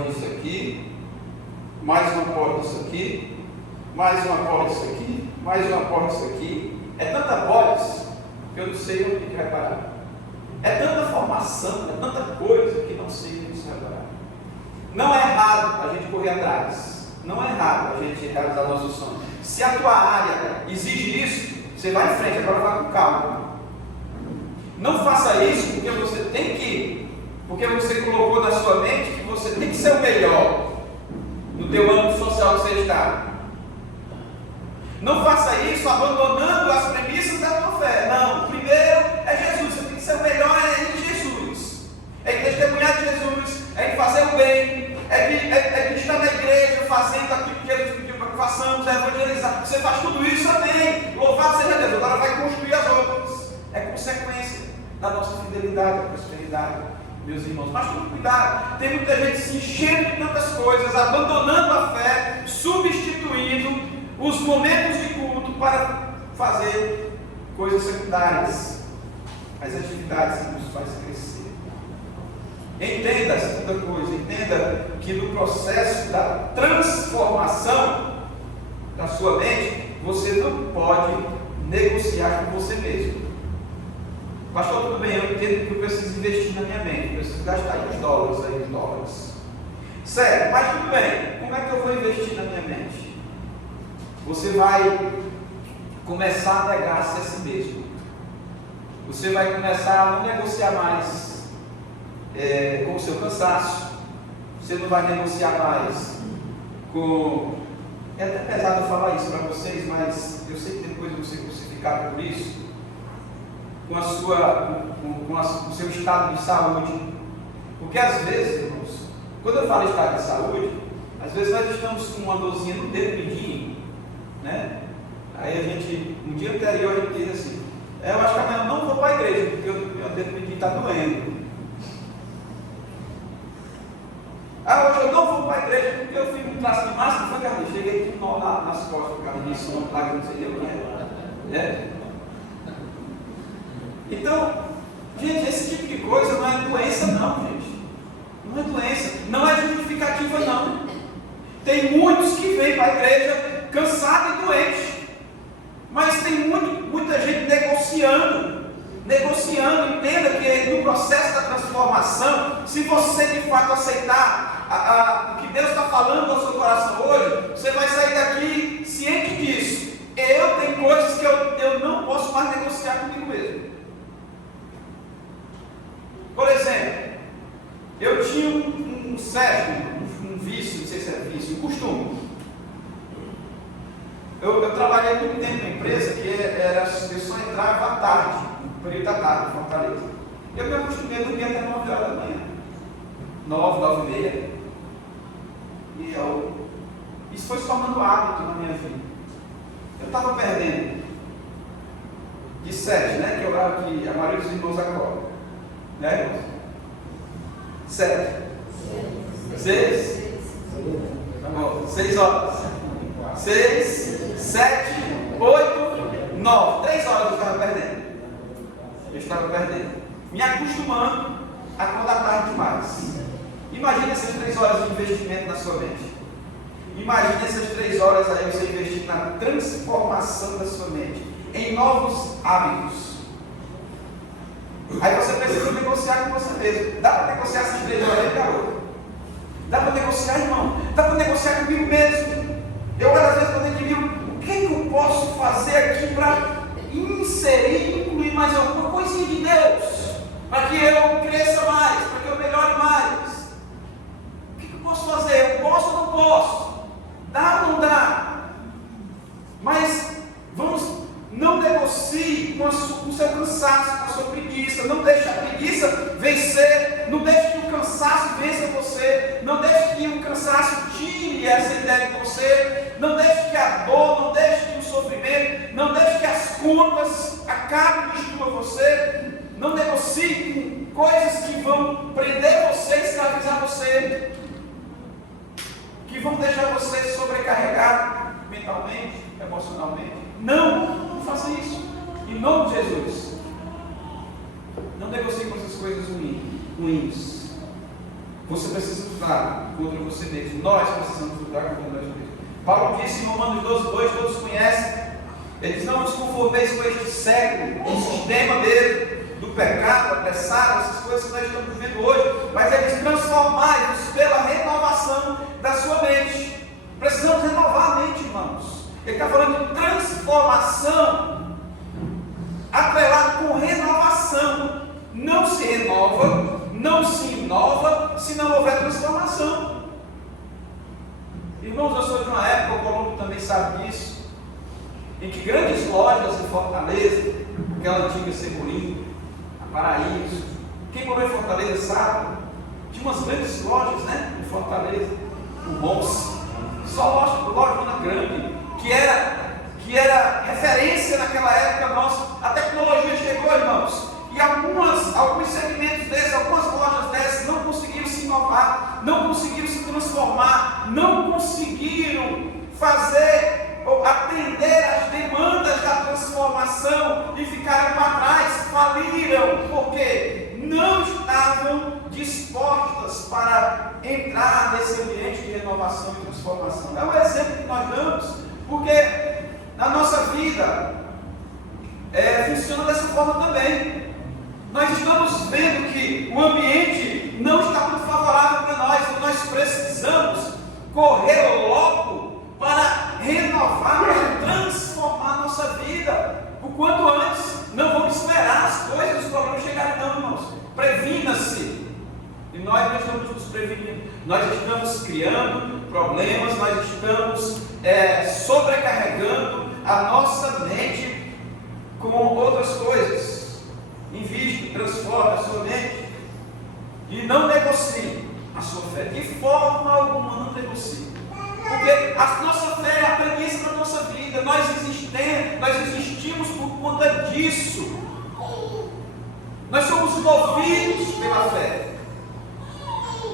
disso aqui, mais uma pós disso aqui, mais uma pós disso aqui, mais uma pós disso aqui. É tanta pós que eu não sei onde que reparar. É tanta formação, é tanta coisa que não sei onde se reparar. Não é errado a gente correr atrás, não é errado a gente realizar nossos sonhos. Se a tua área exige isso, você vai em frente, agora vai com calma. Não faça isso porque você tem que, porque você colocou na sua mente que você tem que ser o melhor no teu âmbito social que você está. Não faça isso abandonando as premissas da tua fé. Não, primeiro é Jesus, você tem que ser o melhor em Jesus. É em testemunhar de Jesus, é em fazer o bem, passamos a evangelizar. Você faz tudo isso, amém. Louvado seja Deus. Agora vai construir as outras. É consequência da nossa fidelidade, da prosperidade, meus irmãos. Mas tome cuidado. Tem muita gente se enchendo de tantas coisas, abandonando a fé, substituindo os momentos de culto para fazer coisas secundárias, as atividades que nos faz crescer. Entenda a segunda coisa, entenda que no processo da transformação da sua mente, você não pode negociar com você mesmo. Pastor, tudo bem, eu entendo que eu preciso investir na minha mente, eu preciso gastar os dólares. Certo, mas tudo bem, como é que eu vou investir na minha mente? Você vai começar a negar-se a si mesmo. Você vai começar a não negociar mais com o seu cansaço. Você não vai negociar mais com... É até pesado falar isso para vocês, mas eu sei que depois eu vou ser crucificado por isso. Com o seu estado de saúde. Porque às vezes, irmãos, quando eu falo estado de saúde, às vezes nós estamos com uma dorzinha no dedo mindinho, né? Aí a gente, no dia anterior, a gente diz assim: eu acho que amanhã eu não vou para a igreja, porque o meu dedo mindinho está doendo. Hoje eu não vou para a igreja, porque eu fui um traço de massa, não foi, Carlinhos? Cheguei com um nó nas costas, por causa disso, uma placa, não sei o que é. Então, gente, esse tipo de coisa não é doença não, gente. Não é doença, não é justificativa não. Tem muitos que vêm para a igreja cansados e doentes, mas tem muita gente negociando. Entenda que no processo da transformação, se você de fato aceitar o que Deus está falando ao seu coração hoje, você vai sair daqui ciente disso. Eu tenho coisas que eu não posso mais negociar comigo mesmo. Por exemplo, eu tinha um vício, não sei se é vício, um costume. Eu trabalhei muito tempo na empresa que eu só entrava à tarde, no período da tarde, em Fortaleza. Eu me acostumei a dormir até 9 horas da manhã. 9 e meia. E isso foi se tornando hábito na minha vida. Eu estava perdendo de 7, né? Que é o horário que a maioria dos irmãos acorda. Né, irmãos? 7. 6. Tá bom. 6 horas. 6, 7, 8, 9. 3 horas eu estava perdendo. Me acostumando a acordar tarde demais. Imagine essas 3 horas de investimento na sua mente. Imagine essas 3 horas aí você investir na transformação da sua mente, em novos hábitos. Aí você precisa negociar com você mesmo. Dá para negociar essas 3 horas aí, garoto? Dá para negociar, irmão? Dá para negociar comigo mesmo? Eu às vezes quando eu digo, o que eu posso fazer aqui para incluir mais alguma coisinha de Deus? Para que eu cresça mais, para que eu melhore mais. O que eu posso fazer? Eu posso ou não posso? Dá ou não dá? Mas não negocie com o seu cansaço, com a sua preguiça. Não deixe a preguiça vencer. Não deixe que o cansaço vença você. Não deixe que o cansaço tire essa ideia de você. Não deixe que a dor, não deixe que o sofrimento, não deixe que as contas acabem de destruir você. Não negocie com coisas que vão prender você, escravizar você, que vão deixar você sobrecarregado mentalmente, emocionalmente. Não faça isso. Em nome de Jesus. Não negocie com essas coisas ruins. Você precisa lutar contra você mesmo. Nós precisamos lutar contra nós mesmos. Paulo disse em Romanos 12:2, todos conhecem. Ele diz: não vos conformeis com este século, o sistema dele, do pecado, apressado, essas coisas que nós estamos vivendo hoje. Mas ele diz: transformai-vos pela renovação da sua mente. Precisamos renovar a mente, irmãos. Ele está falando de transformação, atrelado com renovação. Não se renova, não se inova, se não houver transformação. Irmãos, eu sou de uma época, o Colombo também sabe disso, em que grandes lojas em Fortaleza, aquela antiga Cebolinha, a Paraíso, quem morou em Fortaleza sabe, tinha umas grandes lojas, né, em Fortaleza, o Bons, zoológico, Laguna Grande, que era referência naquela época nossa. A tecnologia chegou, irmãos, e alguns segmentos desses, algumas lojas dessas não conseguiram se inovar, não conseguiram se transformar, não conseguiram fazer ou atender às demandas da transformação e ficaram para trás, faliram, porque não estavam dispostas para entrar nesse ambiente de renovação e transformação. É um exemplo que nós damos, porque na nossa vida funciona dessa forma também. Nós estamos vendo que o ambiente não está muito favorável para nós, então nós precisamos correr logo para renovar, para transformar a nossa vida o quanto antes. Não vamos esperar as coisas, os problemas chegarem, não, irmãos. Previna-se. E nós não estamos nos prevenindo. Nós estamos criando problemas, nós estamos sobrecarregando a nossa mente com outras coisas. Invista, transforme a sua mente e não negocie a sua fé. De forma alguma não negocie. Porque a nossa fé é a premissa da nossa vida. Nós existimos por conta disso. Nós somos movidos pela fé.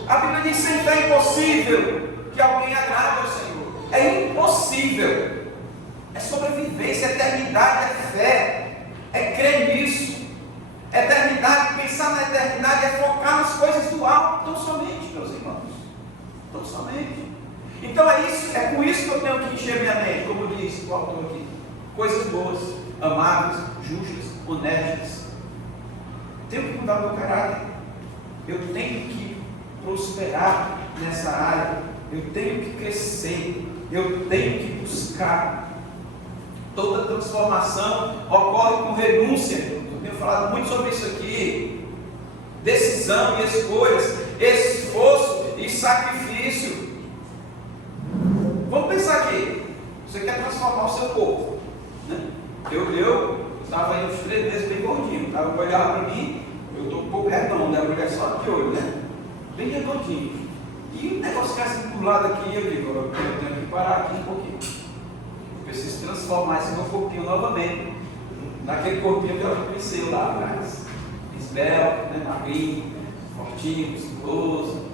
A Bíblia diz: sem fé é impossível que alguém agrade ao Senhor. É impossível. É sobrevivência, é eternidade, é fé, é crer nisso. Eternidade, pensar na eternidade é focar nas coisas do alto, tão somente, meus irmãos. Tão somente. Então é com isso que eu tenho que encher minha mente, como diz o autor aqui. Coisas boas, amáveis, justas, honestas. Tenho que mudar o meu caráter. Eu tenho que prosperar nessa área. Eu tenho que crescer. Eu tenho que buscar. Toda transformação ocorre com renúncia. Eu tenho falado muito sobre isso aqui. Decisão e escolhas, esforço e sacrifício. Vamos pensar aqui. Você quer transformar o seu corpo, né? Eu estava aí uns 3 meses bem gordinho. Estava olhando para mim, eu estou um pouco redondo, né? Mulher só de olho, né? Bem redondinho. E o negócio que assim do lado aqui, eu digo, eu tenho que parar aqui um pouquinho. Eu preciso transformar esse meu corpinho novamente. Naquele corpinho que eu já conheci lá atrás. Esbelto, né? Magrinho, fortinho, musculoso.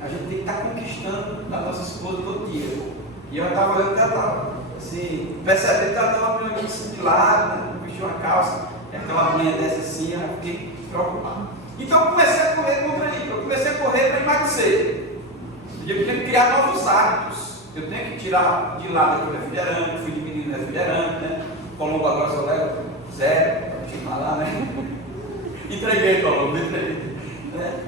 A gente tem que estar conquistando a nossa esposa todo dia. E eu estava olhando que ela estava assim, percebendo que ela estava meio assim de lado, né? Vestiu uma calça, aquela manhã dessa assim, eu fiquei preocupado. Então eu comecei a correr contra isso, eu comecei a correr para emagrecer. E eu tinha que criar novos hábitos. Eu tenho que tirar de lado aquele refrigerante, fui diminuindo o refrigerante, né? Colombo agora só leva 0, para continuar lá, né? Entreguei, Colombo, entreguei. Né?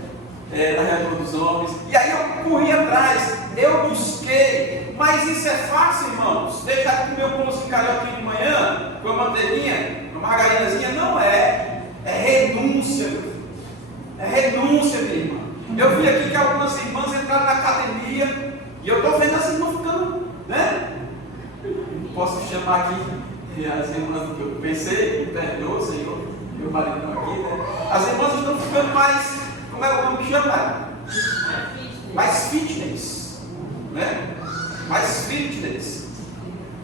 Na reunião dos homens, e aí eu corri atrás, eu busquei, mas isso é fácil, irmãos. Deixar de comer um pãozinho carioquinho de manhã, com a manteiguinha, com a margarinazinha, não é, renúncia, minha irmã. Eu vi aqui que algumas irmãs entraram na academia, e eu estou vendo as irmãs ficando, né? Não posso chamar aqui as irmãs que eu pensei, me perdoa, Senhor, meu marido não aqui, né? As irmãs estão ficando mais, como é o nome que chama? Mais fitness, né? Mais fitness.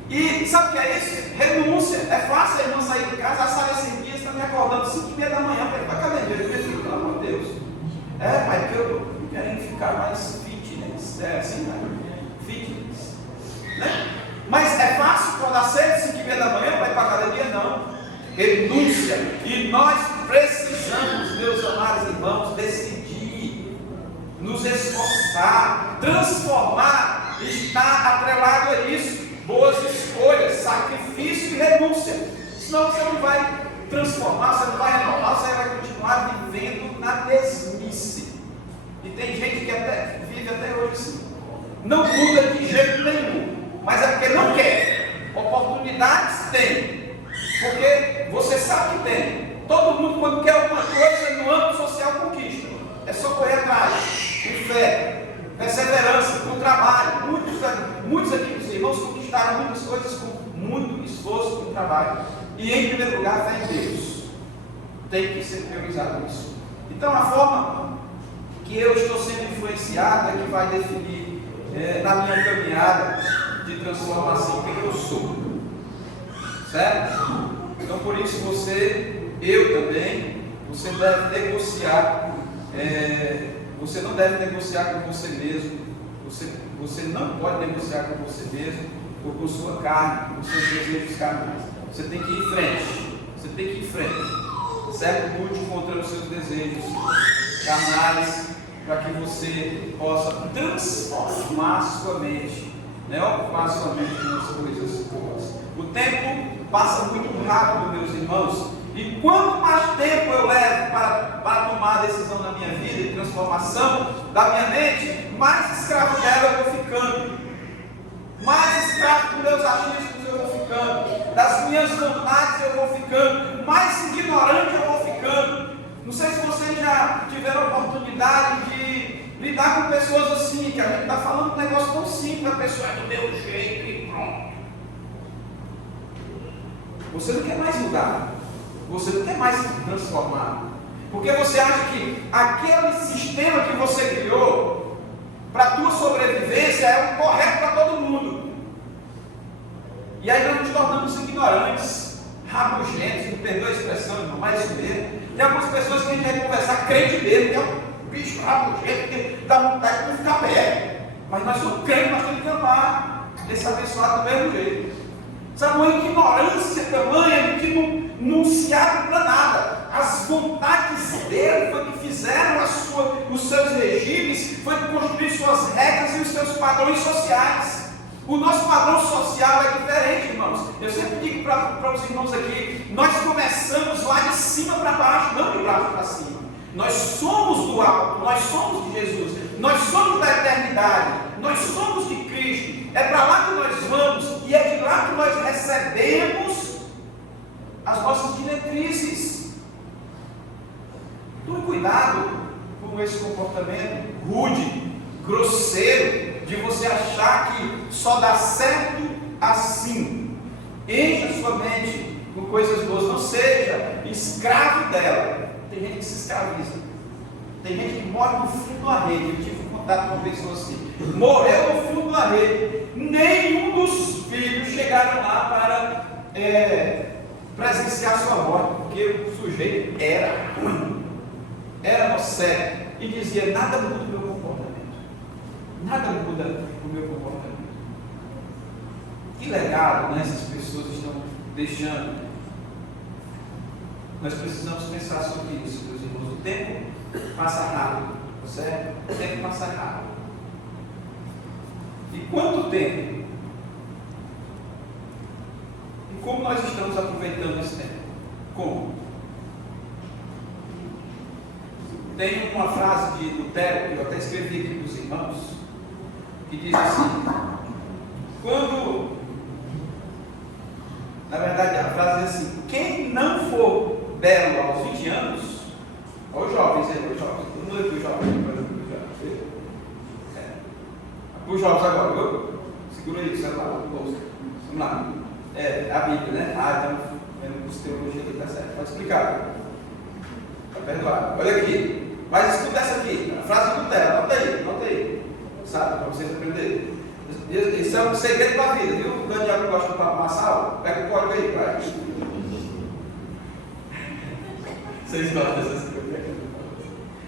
E sabe o que é isso? Renúncia. É fácil a irmã sair de casa, a Sara esses dias está me acordando 5h30 da manhã para ir para a academia. Eu falei, pelo amor de Deus. Pai, porque eu quero ficar mais fitness. É assim, né? Fitness. Né? Mas é fácil acordar cedo, 5h30 da manhã para ir para a academia? Não. Renúncia. E nós precisamos, meus amados irmãos, decidir, nos esforçar, transformar, estar atrelado a isso. Boas escolhas, sacrifício e renúncia. Senão você não vai transformar, você não vai renovar, você vai continuar vivendo na mesmice. E tem gente que vive até hoje assim. Não muda de jeito nenhum, mas é porque não quer. Oportunidades tem, porque você sabe que tem. Todo mundo, quando quer alguma coisa no âmbito social, conquista. É só correr atrás, com fé, perseverança, com trabalho. Muitos aqui dos irmãos conquistaram muitas coisas com muito esforço, com trabalho. E em primeiro lugar, fé em Deus. Tem que ser priorizado isso. Então, a forma que eu estou sendo influenciado é que vai definir na minha caminhada de transformação quem eu sou. Certo? Então por isso eu também, você deve negociar. Você não deve negociar com você mesmo. Você não pode negociar com você mesmo ou com sua carne, com seus desejos carnais. Você tem que ir em frente. Você tem que ir em frente. Certo? Lute contra os seus desejos carnais, para que você possa transformar sua mente, né? Ocupar sua mente com as coisas boas. O tempo passa muito rápido, meus irmãos, e quanto mais tempo eu levo para tomar a decisão na minha vida e transformação da minha mente, mais escravo dela eu vou ficando, mais escravo dos meus achismos eu vou ficando, das minhas vontades eu vou ficando, mais ignorante eu vou ficando. Não sei se vocês já tiveram a oportunidade de lidar com pessoas assim, que a gente está falando um negócio tão simples, a pessoa é do meu jeito e pronto. Você não quer mais mudar, você não quer mais se transformar, porque você acha que aquele sistema que você criou para a tua sobrevivência é o correto para todo mundo. E aí nós nos tornamos ignorantes, rabugentos, me perdoa a expressão, irmão, mas isso mesmo. Tem algumas pessoas que a gente vai conversar, crente mesmo, que é um bicho rabugento, que dá vontade de não ficar perto. Mas nós somos crentes, nós temos que amar esse abençoado do mesmo jeito. Sabe, uma ignorância tamanha que não se abre para nada. As vontades dele foi que fizeram os seus regimes, foi que construíram suas regras e os seus padrões sociais. O nosso padrão social é diferente, irmãos. Eu sempre digo para os irmãos aqui, nós começamos lá de cima para baixo, não de baixo para cima. Nós somos do alto, nós somos de Jesus, nós somos da eternidade, nós somos de Cristo. É para lá que nós vamos e é de lá que nós recebemos as nossas diretrizes. Tome cuidado com esse comportamento rude, grosseiro, de você achar que só dá certo assim. Encha sua mente com coisas boas, não seja escravo dela. Tem gente que se escraviza, tem gente que morre no fundo da rede. Eu tive contato com uma pessoa assim, morreu no fundo da rede. Nenhum dos filhos chegaram lá para presenciar sua morte, porque o sujeito era ruim, era nocebo e dizia: nada muda o meu comportamento, nada muda o meu comportamento. Que legado, né, essas pessoas estão deixando. Nós precisamos pensar sobre isso, meus irmãos. O tempo passa rápido, certo? O tempo passa rápido. E quanto tempo? E como nós estamos aproveitando esse tempo? Como? Tem uma frase de Lutero, que eu até escrevi aqui para os irmãos, que diz assim: na verdade a frase diz assim: quem não for belo aos 20 anos, olha os jovens aí, todo mundo aqui, os jovens, os jovens agora, viu? Segura aí, sei lá, no bolso. Vamos lá. É a Bíblia, né? Então, vendo curso de teologia aqui, tá certo. Pode explicar. Está perdoado. Olha aqui. Mas escuta essa aqui, a frase do Lutero, anota aí. Sabe, para vocês aprenderem. Isso é um segredo da vida, viu? O Daniel que gosta do papo massal, pega o código aí, vai. Vocês gostam dessas coisas?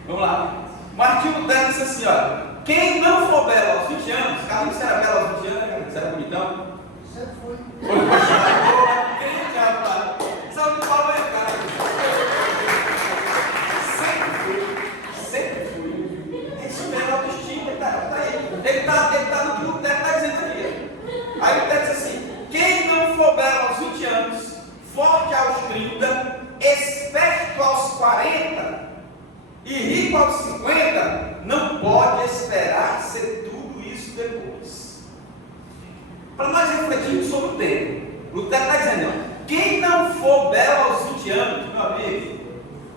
Vamos lá. Martinho Lutero disse assim, ó: quem não for belo aos 20 anos, Carlinhos, você era belo aos 20 anos, você era bonitão? Sempre foi. Sabe o que fala aí, cara? Sempre fui. Isso mesmo, autoestima, ele tá aí. Ele tá no que o Lutero está dizendo aqui. Aí o Lutero diz assim: quem não for belo aos 20 anos, forte aos 30, esperto aos 40 e rico aos 50, não pode esperar ser tudo isso depois. Para nós refletirmos sobre o tempo, Lutero está dizendo: quem não for belo aos 20 anos, meu amigo,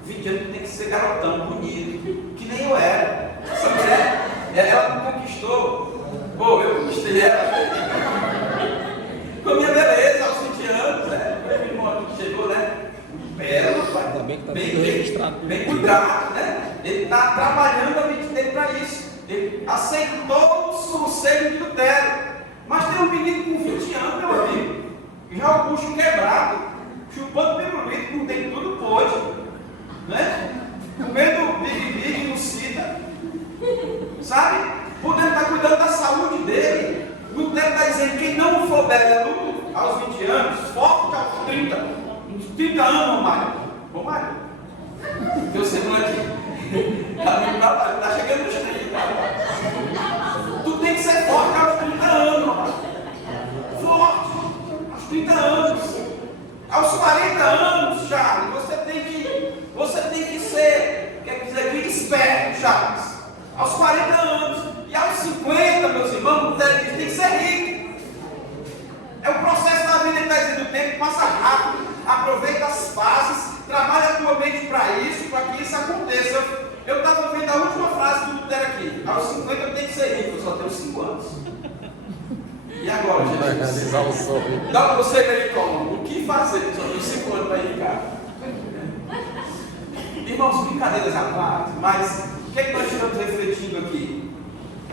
20 anos tem que ser garotão, bonito, que nem eu era. Essa mulher, ela me conquistou. Pô, eu conquistei ela com a minha beleza aos 20 anos, né? Meu irmão que chegou, né? Belo, bem cuidado, né? Ele está trabalhando a mente dele para isso. Ele aceitou o conselho de Lutero. Mas tem um menino com 20 anos, meu amigo, já o bucho quebrado, chupando pirulito, com dente tudo podre, né? Comendo big no sida, sabe? Podendo estar cuidando da saúde dele. Lutero está dizendo que quem não for belo aos 20 anos, forte aos 30, uns 30 anos, Mário. Ô Mário, teu semblante está chegando nos 30. Tu tem que ser forte aos 30 anos, Mário. Forte aos 30 anos. Aos 40 anos, Charles, você tem que ser, quer dizer, que esperto, Charles. Aos 40 anos. E aos 50, meus irmãos, tem que ser rico. É o processo da vida que está dizendo: o tempo passa rápido, aproveita as fases, trabalha a tua mente para isso, para que isso aconteça. Eu estava vendo a última frase do Lutero aqui: aos 50 eu tenho que ser rico, eu só tenho 5 anos. E agora, gente? Realizar o sonho. Dá para você ver como? O que fazer? Só tenho 5 anos para ir, cara. Irmãos, brincadeiras à parte, mas o que é que nós estamos refletindo aqui?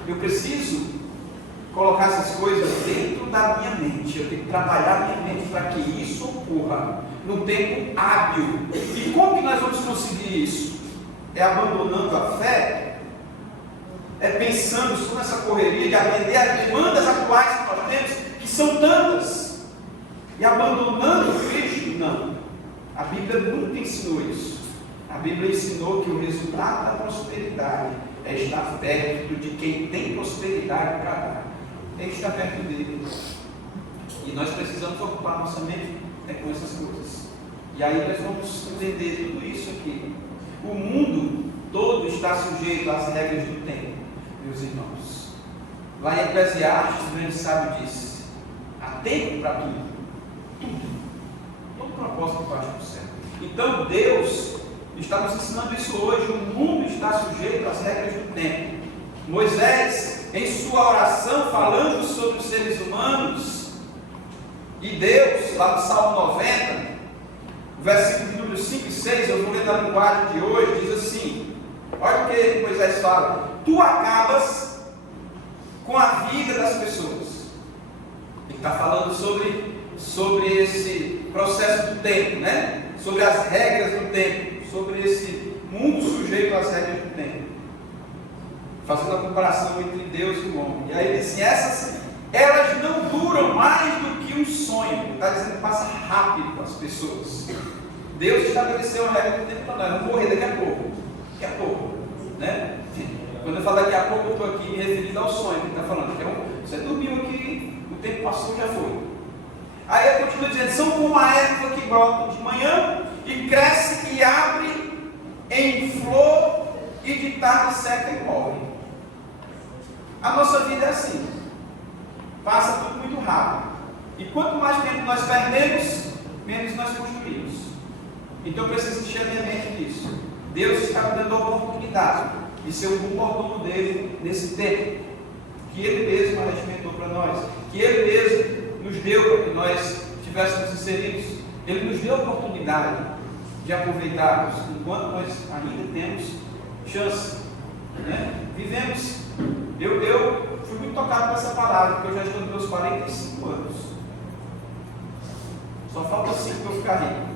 Eu preciso colocar essas coisas dentro da minha mente. Eu tenho que trabalhar a minha mente para que isso ocorra num tempo hábil. E como que nós vamos conseguir isso? É abandonando a fé? É pensando só nessa correria de atender às demandas atuais que nós temos, que são tantas, e abandonando Cristo? Não. A Bíblia nunca ensinou isso. A Bíblia ensinou que o resultado da prosperidade é estar perto de quem tem prosperidade para dar. Tem que estar perto dele. E nós precisamos ocupar nossa mente com essas coisas. E aí nós vamos entender tudo isso aqui. O mundo todo está sujeito às regras do tempo, meus irmãos. Lá em Eclesiastes, o grande sábio disse: há tempo para tudo. Tudo. Todo propósito parte do céu. Então Deus está nos ensinando isso hoje. O mundo está sujeito às regras do tempo. Moisés, em sua oração, falando sobre os seres humanos e Deus, lá no Salmo 90, versículos números 5 e 6, eu vou ler na linguagem de hoje, diz assim: olha o que Moisés fala: tu acabas com a vida das pessoas. Ele está falando sobre esse processo do tempo, né? Sobre as regras do tempo, sobre esse mundo sujeito às regras do tempo, fazendo a comparação entre Deus e o homem. E aí ele diz assim: elas não duram mais do que um sonho. Ele está dizendo que passa rápido para as pessoas. Deus estabeleceu uma regra do tempo para nós: vamos morrer daqui a pouco. Daqui a pouco, né? Quando eu falo daqui a pouco, eu estou aqui me referindo ao sonho que ele está falando. Então, você dormiu aqui, o tempo passou, já foi. Aí ele continua dizendo: são como a erva que brota de manhã e cresce e abre em flor, e de tarde seca e morre. A nossa vida é assim, passa tudo muito rápido. E quanto mais tempo nós perdemos, menos nós construímos. Então eu preciso encher a minha mente disso. Deus está me dando a oportunidade de ser um bom mordomo dele nesse tempo que Ele mesmo arregimentou para nós, que Ele mesmo nos deu para que nós estivéssemos inseridos. Ele nos deu a oportunidade de aproveitarmos enquanto nós ainda temos chance, né? Vivemos. Eu fui muito tocado com essa palavra, porque eu já estou nos meus 45 anos. Só falta 5 para eu ficar rico.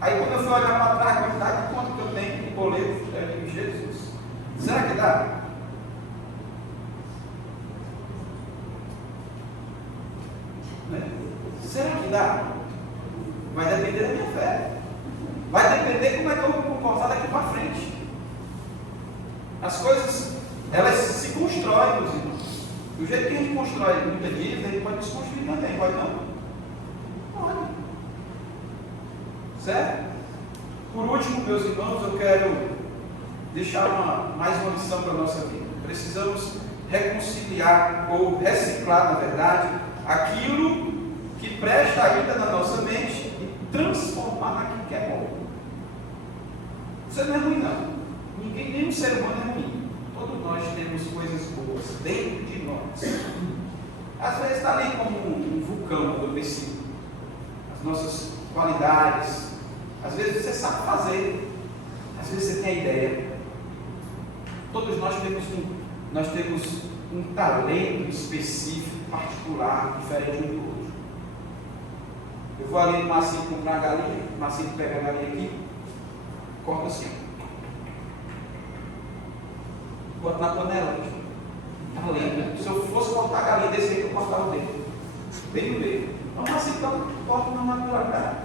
Aí quando eu fui olhar para trás, a quantidade de quanto que eu tenho de boleto, eu digo: Jesus, será que dá? Né? Será que dá? Vai depender da minha fé. Vai depender como é que eu vou comportar daqui para frente. As coisas, elas se constroem, meus irmãos. Do jeito que a gente constrói muita dívida, a gente pode desconstruir também, pode não? Pode. Certo? Por último, meus irmãos, eu quero deixar mais uma lição para a nossa vida. Precisamos reconciliar, ou reciclar, na verdade, aquilo que presta ainda na nossa mente e transformar naquilo que é bom. Isso não é ruim, não. Nenhum ser humano é ruim. Todos nós temos coisas boas dentro de nós. Às vezes está ali como um vulcão adormecido. As nossas qualidades. Às vezes você sabe fazer. Às vezes você tem a ideia. Todos nós temos um talento específico, particular, diferente um do outro. Eu vou ali no Marcinho comprar a galinha, o Marcinho pega a galinha aqui, corta assim, bota na panela. Talento. Se eu fosse cortar a galinha desse jeito, eu cortava o dedo, bem no meio. Mas o Marcinho corta na naturalidade.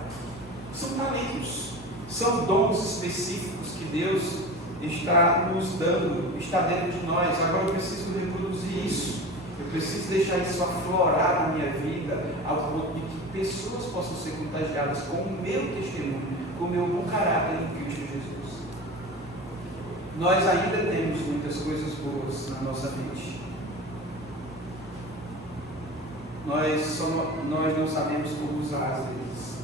São talentos, são dons específicos que Deus está nos dando, está dentro de nós. Agora eu preciso reproduzir isso, eu preciso deixar isso aflorar na minha vida, ao ponto de que pessoas possam ser contagiadas com o meu testemunho, com o meu bom caráter em Cristo Jesus. Nós ainda temos muitas coisas boas na nossa mente. Nós não sabemos como usar às vezes.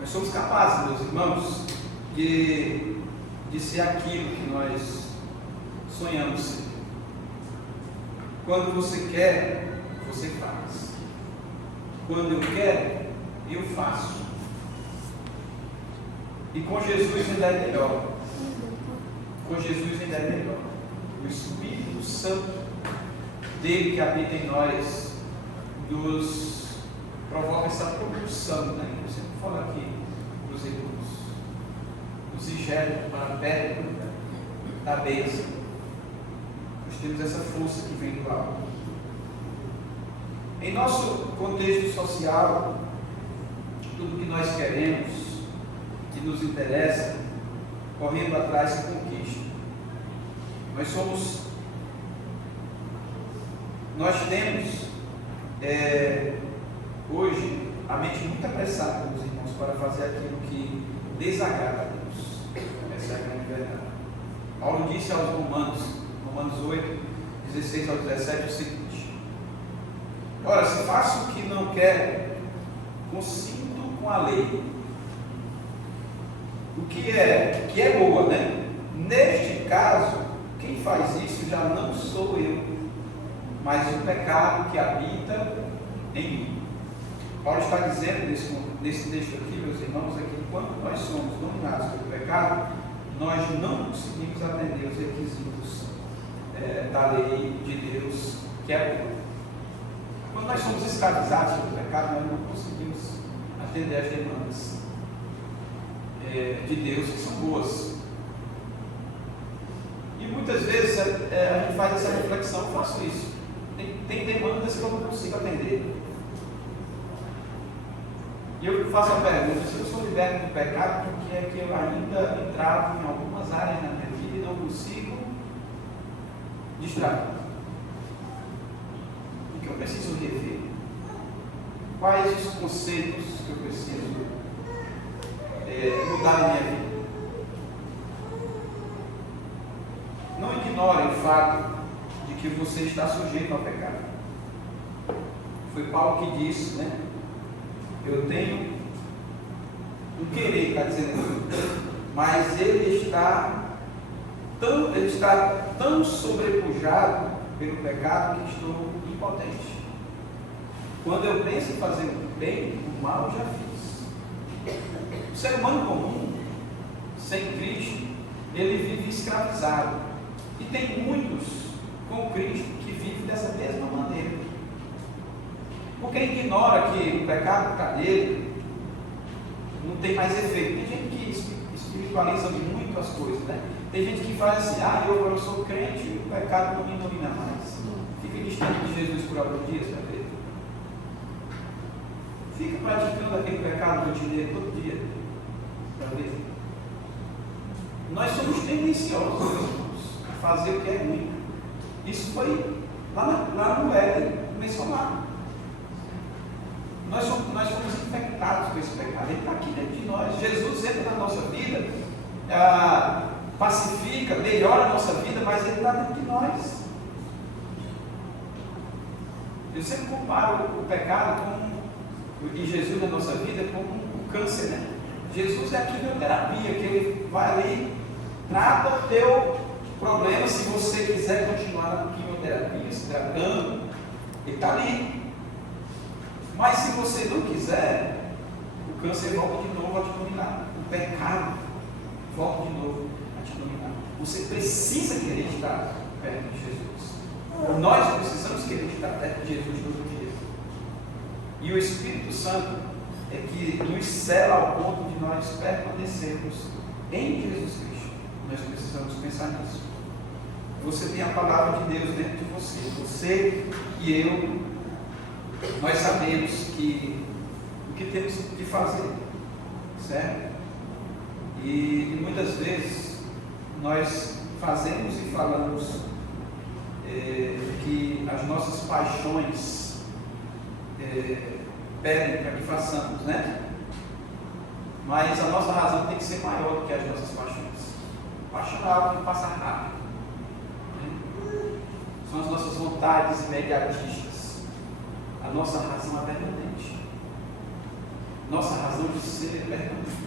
Nós somos capazes, meus irmãos, de ser aquilo que nós sonhamos ser. Quando você quer, você faz. Quando eu quero, eu faço. E com Jesus ainda é melhor. Com Jesus ainda é melhor. O Espírito Santo dele que habita em nós nos provoca essa propulsão, né? Eu sempre falo aqui para os irmãos, nos ingere para perto da bênção. Nós temos essa força que vem do alto. Em nosso contexto social, tudo que nós queremos, que nos interessa, correndo atrás se conquista. Nós temos hoje a mente muito apressada, meus irmãos, para fazer aquilo que desagrada a Deus. Essa é a grande verdade. Paulo disse aos Romanos 8, 16 ao 17 o seguinte: ora, se faço o que não quero, consinto com a lei, o que é boa, né? Neste caso, quem faz isso já não sou eu, mas o pecado que habita em mim. Paulo está dizendo nesse texto aqui, meus irmãos, é que quando nós somos dominados pelo pecado, nós não conseguimos atender os requisitos da lei de Deus, que é boa. Quando nós somos escravizados pelo pecado, nós não conseguimos atender as demandas de Deus, que são boas. E muitas vezes a gente faz essa reflexão: eu faço isso. Tem demandas que eu não consigo atender. E eu faço a pergunta: se eu sou liberto do pecado, por que é que eu ainda entravo em algumas áreas na minha vida e não consigo destravar? O que eu preciso rever? Quais os conceitos que eu preciso mudar na minha vida? Não ignore o fato de que você está sujeito ao pecado. Foi Paulo que disse, né? Eu tenho um querer, está dizendo, mas ele está tão sobrepujado pelo pecado que estou impotente. Quando eu penso em fazer o bem, o mal eu já fiz. O ser humano comum, sem Cristo, ele vive escravizado. E tem muitos com Cristo que vivem dessa mesma maneira. Porque ignora que o pecado está nele, não tem mais efeito. Tem gente que espiritualiza muito as coisas, né? Tem gente que faz assim: eu sou crente e o pecado não me domina mais. Fica distante de Jesus por alguns dias, para ver. Fica praticando aquele pecado rotineiro todo dia, para ver. Nós somos tendenciosos, irmãos, a fazer o que é ruim. Isso foi lá no Éden, começou lá. Nós fomos infectados com esse pecado. Ele está aqui dentro de nós. Jesus entra na nossa vida, pacifica, melhora a nossa vida, mas ele está dentro de nós. Eu sempre comparo o pecado e Jesus na nossa vida como um câncer, né? Jesus é a quimioterapia, que ele vai ali, trata o teu problema. Se você quiser continuar na quimioterapia, se tratando, ele está ali. Mas se você não quiser, o câncer volta de novo a te dominar. O pecado volta de novo a te dominar. O Você precisa querer estar perto de Jesus. Nós precisamos querer estar perto de Jesus todo dia. E o Espírito Santo é que nos sela ao ponto de nós permanecermos em Jesus Cristo. Nós precisamos pensar nisso. Você tem a palavra de Deus dentro de você. Você e eu, nós sabemos que o que temos que fazer, certo? E muitas vezes nós fazemos e falamos que as nossas paixões pedem para que façamos, né? Mas a nossa razão tem que ser maior do que as nossas paixões. Paixão é algo que passa rápido, né? São as nossas vontades imediatistas. A nossa razão é permanente. Nossa razão de ser é permanente.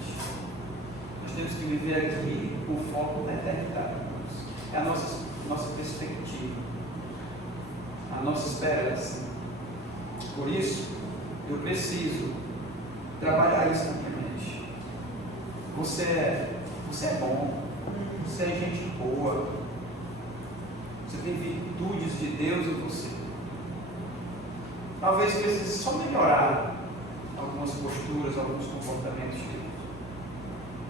Nós temos que viver aqui com foco na eternidade. É a nossa perspectiva, a nossa esperança. Por isso, eu preciso trabalhar isso na minha mente. Você é bom, você é gente boa, você tem virtudes de Deus em você. Talvez precise só melhorar algumas posturas, alguns comportamentos de Deus.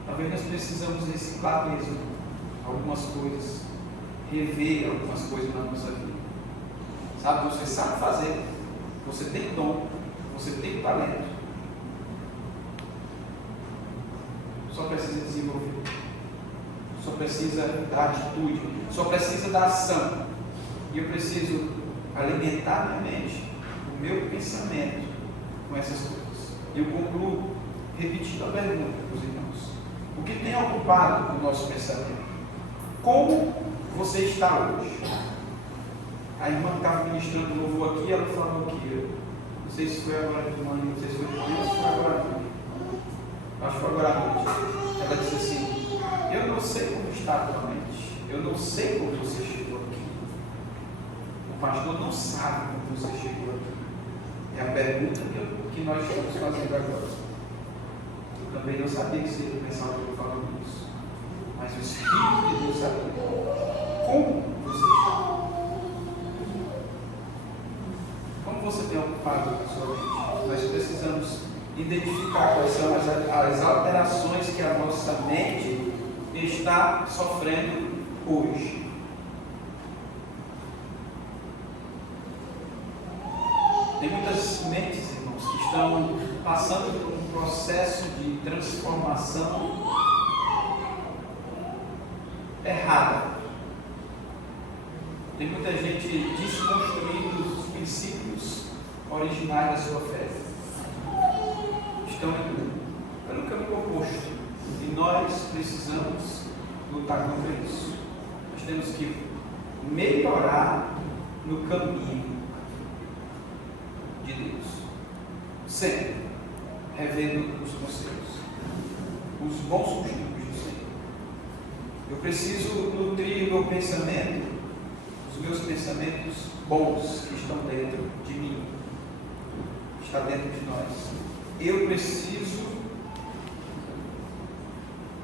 Talvez nós precisamos reciclar mesmo algumas coisas, rever algumas coisas na nossa vida. Sabe, você sabe fazer, você tem dom, você tem talento, só precisa desenvolver, só precisa da atitude, só precisa da ação. E eu preciso alimentar minha mente, o meu pensamento com essas coisas. Eu concluo repetindo a pergunta para os irmãos: o que tem ocupado o nosso pensamento? Como você está hoje? A irmã que estava ministrando louvor aqui, ela falou aqui, não sei se foi agora de manhã, não sei se foi de manhã, ou se foi agora à noite. Acho que foi agora à noite. Ela disse assim: eu não sei como está a tua mente, eu não sei como você chegou aqui. O pastor não sabe como você chegou aqui. É a pergunta que nós estamos fazendo agora. Eu também não sabia que você ia pensar que eu estou falando isso. Mas o Espírito de Deus sabe como você está. Como você tem ocupado a sua mente? Nós precisamos identificar quais são as alterações que a nossa mente está sofrendo hoje. Tem muitas mentes, irmãos, que estão passando por um processo de transformação errada. Tem muita gente desconstruindo os princípios originais da sua fé. Estão indo pelo caminho oposto. E nós precisamos lutar contra isso. Nós temos que melhorar no caminho de Deus. Sempre revendo os conselhos, os bons costumes do Senhor. Eu preciso nutrir o meu pensamento, os meus pensamentos bons que estão dentro de mim, que está dentro de nós. Eu preciso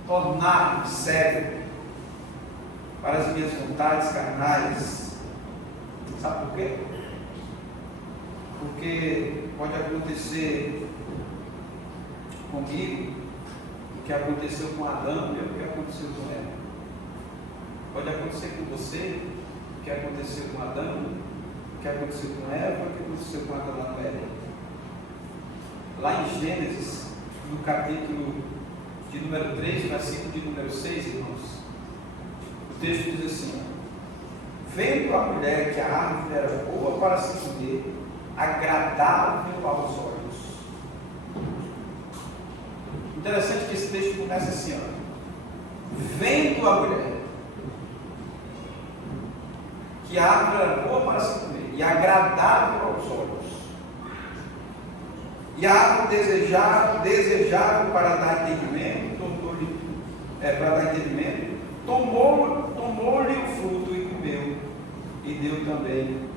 tornar-me cego para as minhas vontades carnais. Sabe por quê? Porque pode acontecer comigo o que aconteceu com Adão e o que aconteceu com Eva. Pode acontecer com você o que aconteceu com Adão, o que aconteceu com Eva, o que aconteceu com Adão lá no Éden. Lá em Gênesis, no capítulo de número 3, versículo de número 6, irmãos, o texto diz assim: vendo a mulher que a árvore era boa para se comer, agradável aos olhos. Interessante que esse texto começa assim, ó: vendo a mulher que a árvore era boa para se comer e agradável aos olhos, e a árvore desejável para dar entendimento, tomou-lhe o fruto e comeu, e deu também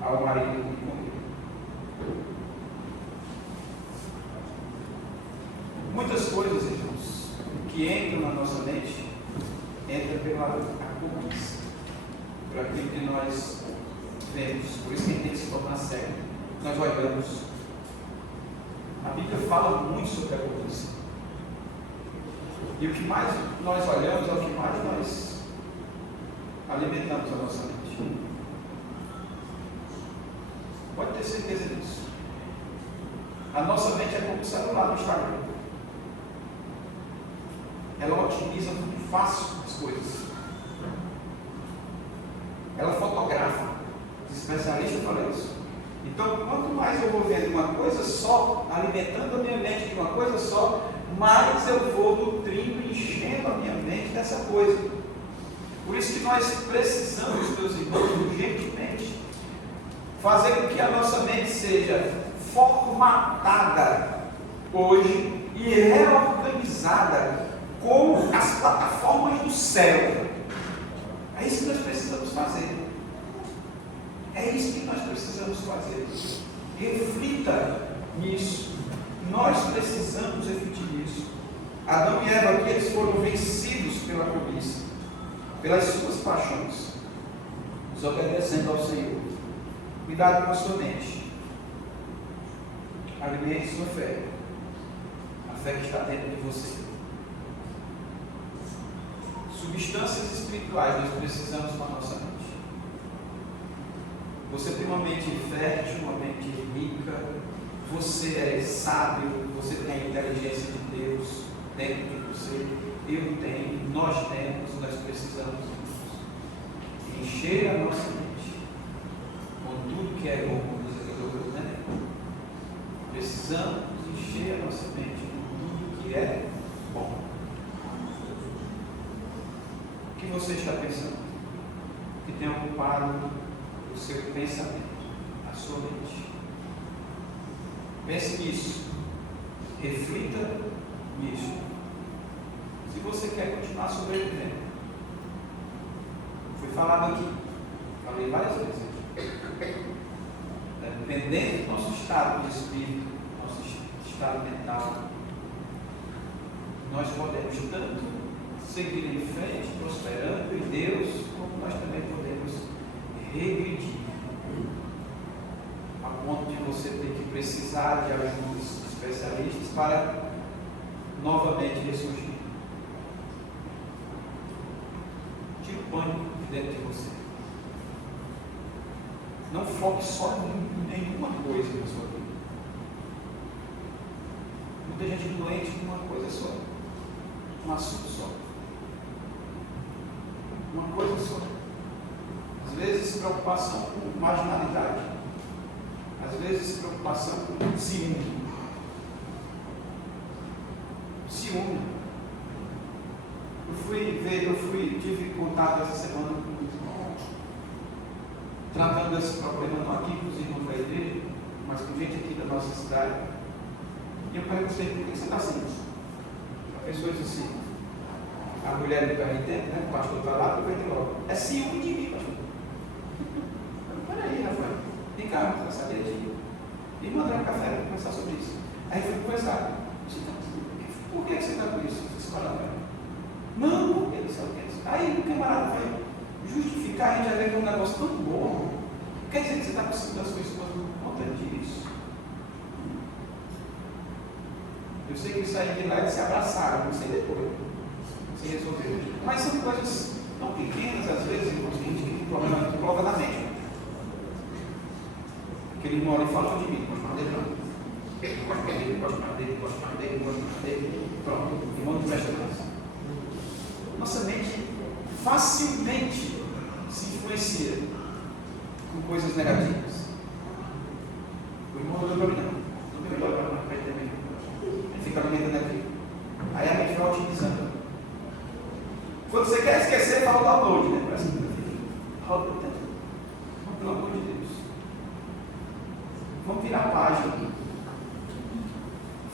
ao marido que comeu. Muitas coisas, irmãos, que entram na nossa mente, entram pela cobiça, por aquilo que nós vemos. Por isso que a gente tem que se tornar cego. Nós olhamos. A Bíblia fala muito sobre a cobiça. E o que mais nós olhamos é o que mais nós alimentamos a nossa mente. Pode ter certeza disso. A nossa mente é como o celular do Instagram. Ela otimiza muito fácil as coisas. Ela fotografa. Os especialistas falam isso. Então, quanto mais eu vou vendo uma coisa só, alimentando a minha mente de uma coisa só, mais eu vou nutrindo, enchendo a minha mente dessa coisa. Por isso que nós precisamos, meus irmãos, urgentemente, fazer com que a nossa mente seja formatada hoje e reorganizada com as plataformas do céu. É isso que nós precisamos fazer. É isso que nós precisamos fazer. Reflita nisso. Nós precisamos refletir nisso. Adão e Eva aqui, eles foram vencidos pela cobiça, pelas suas paixões, desobedecendo ao Senhor. Cuidado com a sua mente. Alimente sua fé. A fé que está dentro de você. Substâncias espirituais nós precisamos para a nossa mente. Você tem uma mente fértil, uma mente rica, você é sábio, você tem a inteligência de Deus dentro de você, eu tenho, nós temos, nós precisamos encher a nossa mente com tudo que é bom, né? Precisamos encher a nossa mente com tudo que é bom. O que você está pensando? Que tem ocupado o seu pensamento, a sua mente. Pense nisso. Reflita nisso. Se você quer continuar sobrevivendo, foi falado aqui, falei várias vezes aqui. Dependendo do nosso estado de espírito, nosso estado mental, nós podemos tanto seguir em frente, prosperando em Deus, como nós também podemos regredir, a ponto de você ter que precisar de ajudas especialistas para novamente ressurgir. Tire o pânico de dentro de você. Não foque só em nenhuma coisa na sua vida. Muita gente doente em uma coisa só, um assunto só, uma coisa só. Às vezes preocupação com marginalidade, às vezes preocupação com ciúme. Tive contato essa semana com um irmão, tratando desse problema, não aqui com os irmãos da igreja, mas com gente aqui da nossa cidade. E eu perguntei, por que você está assim? A pessoa disse assim, a mulher do penitente, né? O pastor está lá, eu perguntei logo, é ciúme de mim, pastor. Peraí, Rafael, vem cá, para saber de e mandar um café para conversar sobre isso. Aí fui conversar. Por que você está com isso? Você fala, não, porque não sei o que. Aí o camarada vai justificar, a gente vai ver que é um negócio tão bom. Quer dizer que você está conseguindo as coisas por conta disso. Eu sei que isso aí de lá eles se abraçaram, não sei depois. Se resolveu. Mas são coisas tão pequenas, às vezes, irmãos, que a gente tem um problema que coloca na mente. Aquele irmão ali falou de mim, pode falar dele não. Pode falar dele. Pronto, o irmão não presta mais. Nossa mente facilmente se influencia com coisas negativas. O irmão não deu para mim, não deu para mim. Ele fica alimentando aqui. Aí a mente vai otimizando. Quando você quer esquecer, fala o download, né? Parece que pelo amor de Deus. Vamos virar a página.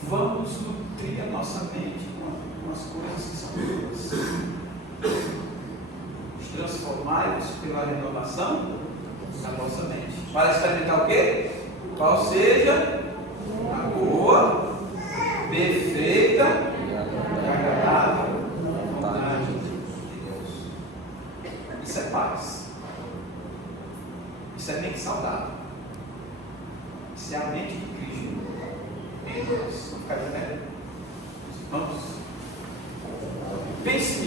Vamos nutrir a nossa mente com as coisas que são boas. Transformai-vos pela renovação da vossa mente. Para experimentar o quê? Qual seja a boa, perfeita e agradável vontade de Deus. Isso é mente saudável. Isso é a mente de Cristo em nós. Vamos ficar de pé? Vamos. Pense